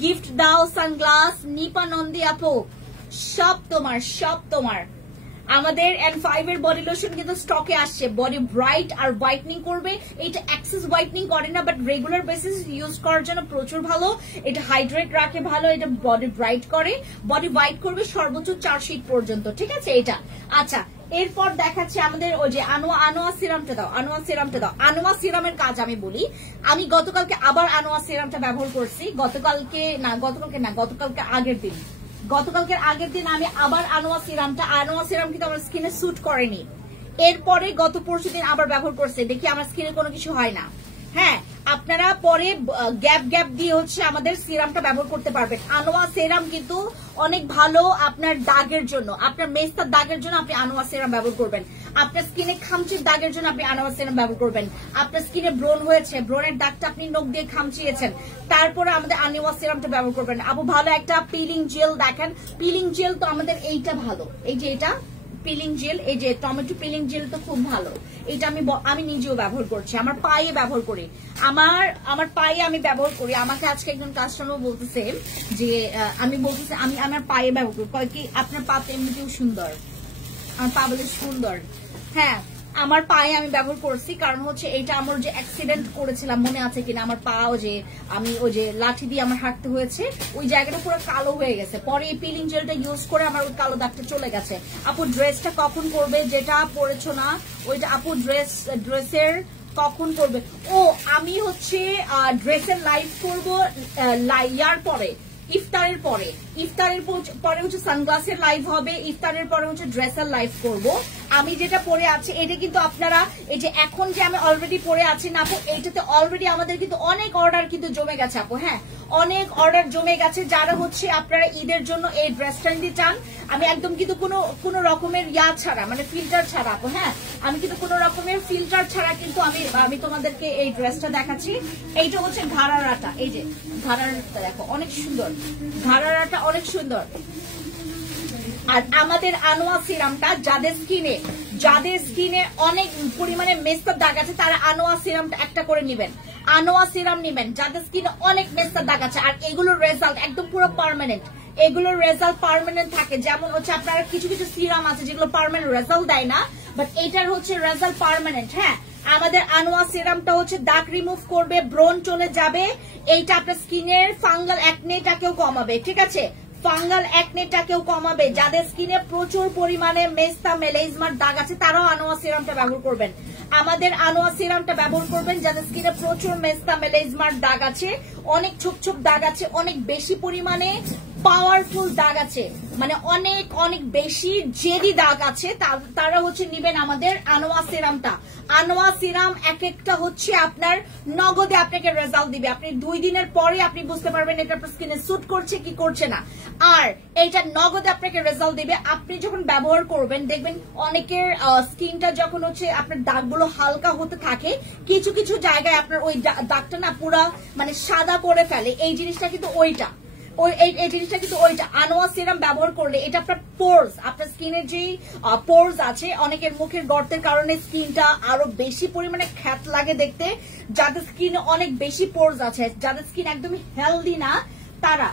গিফট দাও সানগ্লাস, নিপা নন্দী আপু, সব তোমার, সব তোমার। আমাদের N5 এর বডি লোশন কিন্তু স্টকে আসছে, বডি ব্রাইট আর হোয়াইটনিং করবে। এটা এক্সেস হোয়াইটনিং করে না, বাট রেগুলার বেসিস ইউজ করার জন্য প্রচুর ভালো। এটা হাইড্রেট রাখে ভালো, এটা বডি ব্রাইট করে, বডি হোয়াইট করবে সর্বোচ্চ 4 শীট পর্যন্ত, ঠিক আছে এটা? আচ্ছা এরপর দেখাচ্ছি আমাদের ওই যে আনোয়া সিরামটা দাও, আনোয়া সিরামটা দাও। আনোয়া সিরামের কাজ আমি বলি, আমি গতকালকে আবার আনোয়া সিরামটা ব্যবহার করছি, গতকালকে গতকালকের আগের দিন আমি আবার আনোয়া সিরাম কিন্তু আমার স্কিনে স্যুট করেনি। এরপরে গত পরশু দিন আবার ব্যবহার করছে, দেখি আমার স্কিনে কোনো কিছু হয় না। হ্যাঁ আপনারা পরে গ্যাপ দিয়ে হচ্ছে আমাদের সিরামটা ব্যবহার করতে পারবেন। আনোয়া সিরাম কিন্তু অনেক ভালো আপনার দাগের জন্য, আপনার মেস্তার দাগের জন্য আপনি আনোয়া সিরাম ব্যবহার করবেন। আপনার স্কিনে খামচির দাগের জন্য আপনি আনোয়া সিরাম ব্যবহার করবেন। আপনার স্কিনে ব্রণ হয়েছে, ব্রণের দাগটা আপনি নখ দিয়ে খামচিয়েছেন, তারপরে আমাদের আনোয়া সিরামটা ব্যবহার করবেন। আপু ভালো একটা পিলিং জেল দেখেন, পিলিং জেল তো আমাদের এইটা ভালো, এই যে এটা পিলিং জেল, এই যে টমেটো পিলিং জেল তো খুব ভালো। এটা আমি নিজেও ব্যবহার করছি, আমার পায়ে ব্যবহার করি, আমার পায়ে আমি ব্যবহার করি। আমাকে আজকে একজন কাস্টমার বলতেছে যে আমি আমার পায়ে ব্যবহার করি, কয় কি আপনার পা তো এমনিতেও সুন্দর, আমার পা বলে সুন্দর। হ্যাঁ আমার পায়ে আমি ব্যবহার করছি, কারণ হচ্ছে এটা আমার যে অ্যাক্সিডেন্ট করেছিলাম মনে আছে কিনা, আমার পা আমি ওই যে লাঠি দিয়ে আমার হাঁটতে হয়েছে, ওই জায়গাটা পুরো কালো হয়ে গেছে। পরে এই পিলিং জেলটা ইউজ করে আমার ওই কালো দাগটা চলে গেছে। আপু ড্রেসটা কখন করবে, যেটা পরেছো না ওইটা আপু ড্রেসের কখন করবে? ও আমি হচ্ছে ড্রেসের লাইভ করবো ইয়ার পরে, ইফতারের পরে হচ্ছে সানগ্লাসের লাইভ হবে, ইফতারের পরে হচ্ছে ড্রেসের লাইভ করব। আমি যেটা পরে আছি এটা কিন্তু আপনারা এই যে এখন যে আমি অলরেডি পরে আছি না আপু, এইটাতে অলরেডি আমাদের কিন্তু অনেক অর্ডার কিন্তু জমে গেছে আপু। হ্যাঁ অনেক অর্ডার জমে গেছে, যারা হচ্ছে আপনারা ঈদের জন্য এই ড্রেসটা নিতে চান। আমি একদম কিন্তু কোনো রকমের ছাড়া, মানে ফিল্টার ছাড়া আপু, হ্যাঁ আমি কিন্তু কোনো রকমের ফিল্টার ছাড়া কিন্তু আমি তোমাদেরকে এই ড্রেসটা দেখাচ্ছি। এইটা হচ্ছে ঘাড়ারাটা, এই যে ঘাড়ারাটা দেখো অনেক সুন্দর, ঘাড়ারাটা অনেক সুন্দর। আর আমাদের আনোয়া সিরামটা যাদের স্কিনে অনেক পরিমাণে মেস্তার দাগ আছে, তারা আনোয়া সিরামটা একটা করে নেবেন, আনোয়া সিরাম নেবেন যাদের স্কিনে অনেক মেস্তার দাগ আছে। আর এগুলোর রেজাল্ট একদম পুরো পার্মানেন্ট, এগুলোর রেজাল্ট পার্মানেন্ট থাকে। যেমন হচ্ছে আপনারা কিছু সিরাম আছে যেগুলো পার্মানেন্ট রেজাল্ট দেয় না, বাট এটার হচ্ছে রেজাল্ট পার্মানেন্ট। হ্যাঁ আমাদের আনোয়া সিরামটা হচ্ছে দাগ রিমুভ করবে, ব্রণ চলে যাবে, এইটা আপনার স্কিনের ফাঙ্গাল অ্যাকনেটাকেও কমাবে, ঠিক আছে, ফাঙ্গাল অ্যাকনেটাকেও কমাবে। যাদের স্কিনে প্রচুর পরিমাণে মেস্তা মেলাইজমার দাগ আছে তারাও আনোয়া সিরামটা ব্যবহার করবেন। আমাদের আনোয়া সিরামটা ব্যবহার করবেন যাদের স্কিনে প্রচুর মেস্তা মেলাইজমার দাগ আছে, অনেক ছোপ ছোপ দাগ আছে, অনেক বেশি পরিমাণে পাওয়ারফুল দাগ আছে, মানে অনেক অনেক বেশি জেদি দাগ আছে, তারা হচ্ছে নিবেন আমাদের আনোয়া সিরামটা। আনোয়া সিরাম এক একটা হচ্ছে আপনার নগদে আপনাকে রেজাল্ট দিবে। আপনি 2 দিনের পরে আপনি বুঝতে পারবেন এটা আপনার স্কিনে স্যুট করছে কি করছে না, আর এইটা নগদে আপনাকে রেজাল্ট দিবে। আপনি যখন ব্যবহার করবেন দেখবেন অনেকের স্কিনটা যখন হচ্ছে আপনার দাগগুলো হালকা হতে থাকে, কিছু কিছু জায়গায় আপনার ওই দাগটা না পুরা মানে সাদা করে ফেলে, এই জিনিসটা কিন্তু ওইটা এই জিনিসটা কিন্তু ওইটা। আনোয়া সিরাম ব্যবহার করলে এটা আপনার পোরস, আপনার স্কিনের যে পোরস আছে, অনেকের মুখের গর্তের কারণে স্কিনটা আরো বেশি পরিমাণে খ্যাত লাগে দেখতে, যাদের স্কিনে অনেক বেশি পোরস আছে, যাদের স্কিন একদমই হেলদি না, তারা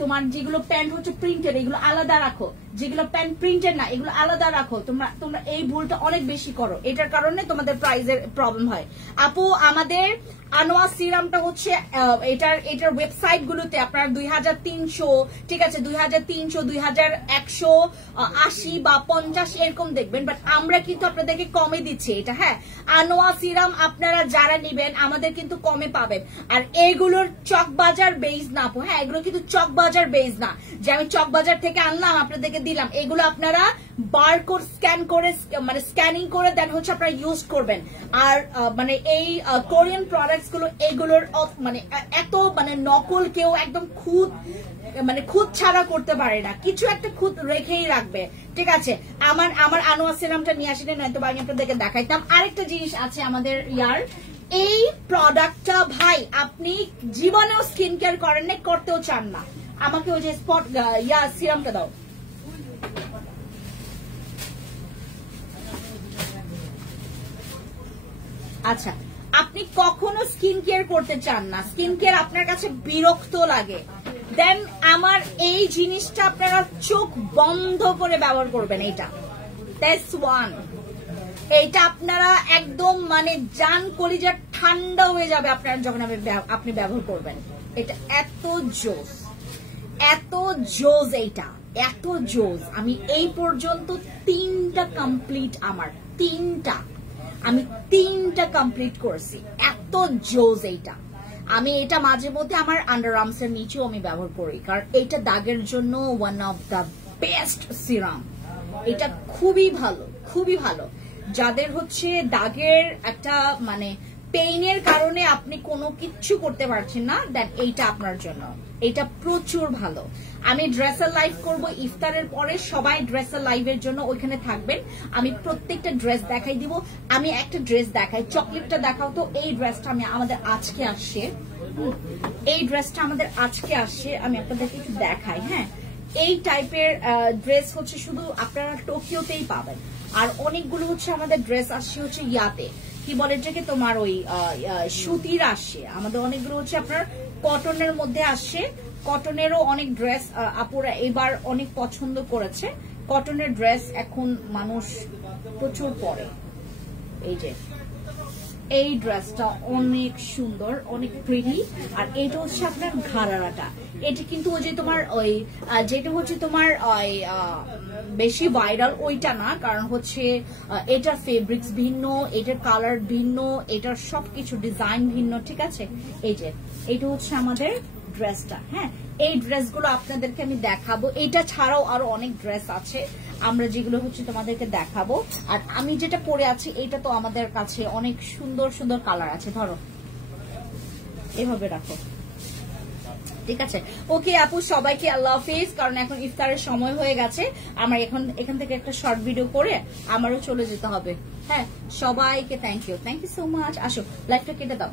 তোমার যেগুলো প্যান্ট হচ্ছে প্রিন্টেড এগুলো আলাদা রাখো, যেগুলো প্যান্ট প্রিন্টেড না এগুলো আলাদা রাখো। তোমরা এই ভুলটা অনেক বেশি করো, এটার কারণে তোমাদের প্রাইসের প্রবলেম হয়। আপু আমাদের আনোয়া সিরামটা হচ্ছে এটার ওয়েবসাইট গুলোতে আপনার 2300, ঠিক আছে, 2300, 2180 বা 50 এরকম দেখবেন, বাট আমরা কিন্তু আপনাদেরকে কমে দিচ্ছি এটা। হ্যাঁ, আনোয়া সিরাম আপনারা যারা নিবেন আমাদের কিন্তু কমে পাবেন। আর এইগুলোর চকবাজার বেস না আপু, হ্যাঁ এগুলো কিন্তু চকবাজার বেস না যে আমি চকবাজার থেকে আনলাম আপনাদেরকে দিলাম। এগুলো আপনারা বারকোড স্ক্যান করে মানে স্ক্যানিং করে দেন হচ্ছে আপনারা ইউজ করবেন। আর মানে এই কোরিয়ান প্রোডাক্টস গুলো এগুলোর মানে এত মানে নকল কেউ একদম খুদ ছাড়া করতে পারে না, কিছু একটা খুদ রেখেই রাখবে, ঠিক আছে। আমার আনোয়া সিরামটা নিয়ে আসেনি, নয়তো আমি আপনাদেরকে দেখাইতাম। আরেকটা জিনিস আছে আমাদের এই প্রোডাক্টটা ভাই আপনি জীবনেও স্কিন কেয়ার করেন না, করতেও চান না, আমাকে ওই যে স্পট সিরামটা দাও। আচ্ছা, আপনি কখনো স্কিন কেয়ার করতে চান না, স্কিন কেয়ার আপনার কাছে বিরক্ত লাগে, দেন আমার এই জিনিসটা আপনারা চোখ বন্ধ করে ব্যবহার করবেন। এইটা টেস্ট 1, এইটা আপনারা একদম মানে জান কলিজা ঠান্ডা হয়ে যাবে আপনারা যখন আপনি ব্যবহার করবেন। এটা এত জোস, এত জোস, এইটা এত জোস। আমি এই পর্যন্ত 3টা কমপ্লিট, আমার 3টা কমপ্লিট করছি, এত জোস এইটা। আমি এটা মাঝে মধ্যে আমার আন্ডার আর্মস এর নিচেও আমি ব্যবহার করি, কারণ এইটা দাগের জন্য one of the best serum. এটা খুবই ভালো, খুবই ভালো। যাদের হচ্ছে দাগের একটা মানে পেইনের কারণে আপনি কোনো কিচ্ছু করতে পারছেন না, দেন এইটা আপনার জন্য, এটা প্রচুর ভালো। আমি ড্রেসার লাইভ করব ইফতারের পরে, সবাই ড্রেসার লাইভের জন্য ওইখানে থাকবেন। আমি প্রত্যেকটা ড্রেস দেখাই দিব। আমি একটা ড্রেস দেখাই, চকলেটটা দেখাও তো। এই ড্রেসটা আমাদের আজকে আসছে, এই ড্রেসটা আমাদের আজকে আসছে, আমি আপনাদেরকে একটু দেখাই। হ্যাঁ, এই টাইপের ড্রেস হচ্ছে শুধু আপনারা টোকিওতেই পাবেন, আর অনেকগুলো হচ্ছে আমাদের ড্রেস আসছে হচ্ছে ইয়াতে কি বলে এটাকে তোমার ওই সুতির আসছে, আমাদের অনেকগুলো হচ্ছে আপনার কটনের মধ্যে আসছে। কটনেরও অনেক ড্রেস আপুরা এবার অনেক পছন্দ করেছে, কটনের ড্রেস এখন মানুষ প্রচুর পরে। এই যে এই ড্রেসটা অনেক সুন্দর, অনেক প্রিটি, আর এটা হচ্ছে আপনার ঘাড়ারাটা। এটা কিন্তু ওই যে তোমার ওই যেটা হচ্ছে তোমার ওই বেশি ভাইরাল ওইটা না, কারণ হচ্ছে এটার ফেব্রিক্স ভিন্ন, এটার কালার ভিন্ন, এটার সবকিছু ডিজাইন ভিন্ন, ঠিক আছে। এই যে এটা হচ্ছে আমাদের ড্রেসটা। হ্যাঁ, এই ড্রেসগুলো আপনাদেরকে আমি দেখাবো, এটা ছাড়াও আরো অনেক ড্রেস আছে আমরা যেগুলো হচ্ছে তোমাদেরকে দেখাবো। আর আমি যেটা পরে আছি এটা তো আমাদের কাছে অনেক সুন্দর সুন্দর কালার আছে, ধরো এভাবে রাখো, ঠিক আছে। ওকে আপু, সবাইকে আল্লাহ হাফেজ, কারণ এখন ইফতারের সময় হয়ে গেছে, আমার এখান থেকে একটা শর্ট ভিডিও করে আমারও চলে যেতে হবে। হ্যাঁ, সবাইকে থ্যাংক ইউ সো মাচ। আসো লাইভটা কেটে দাও।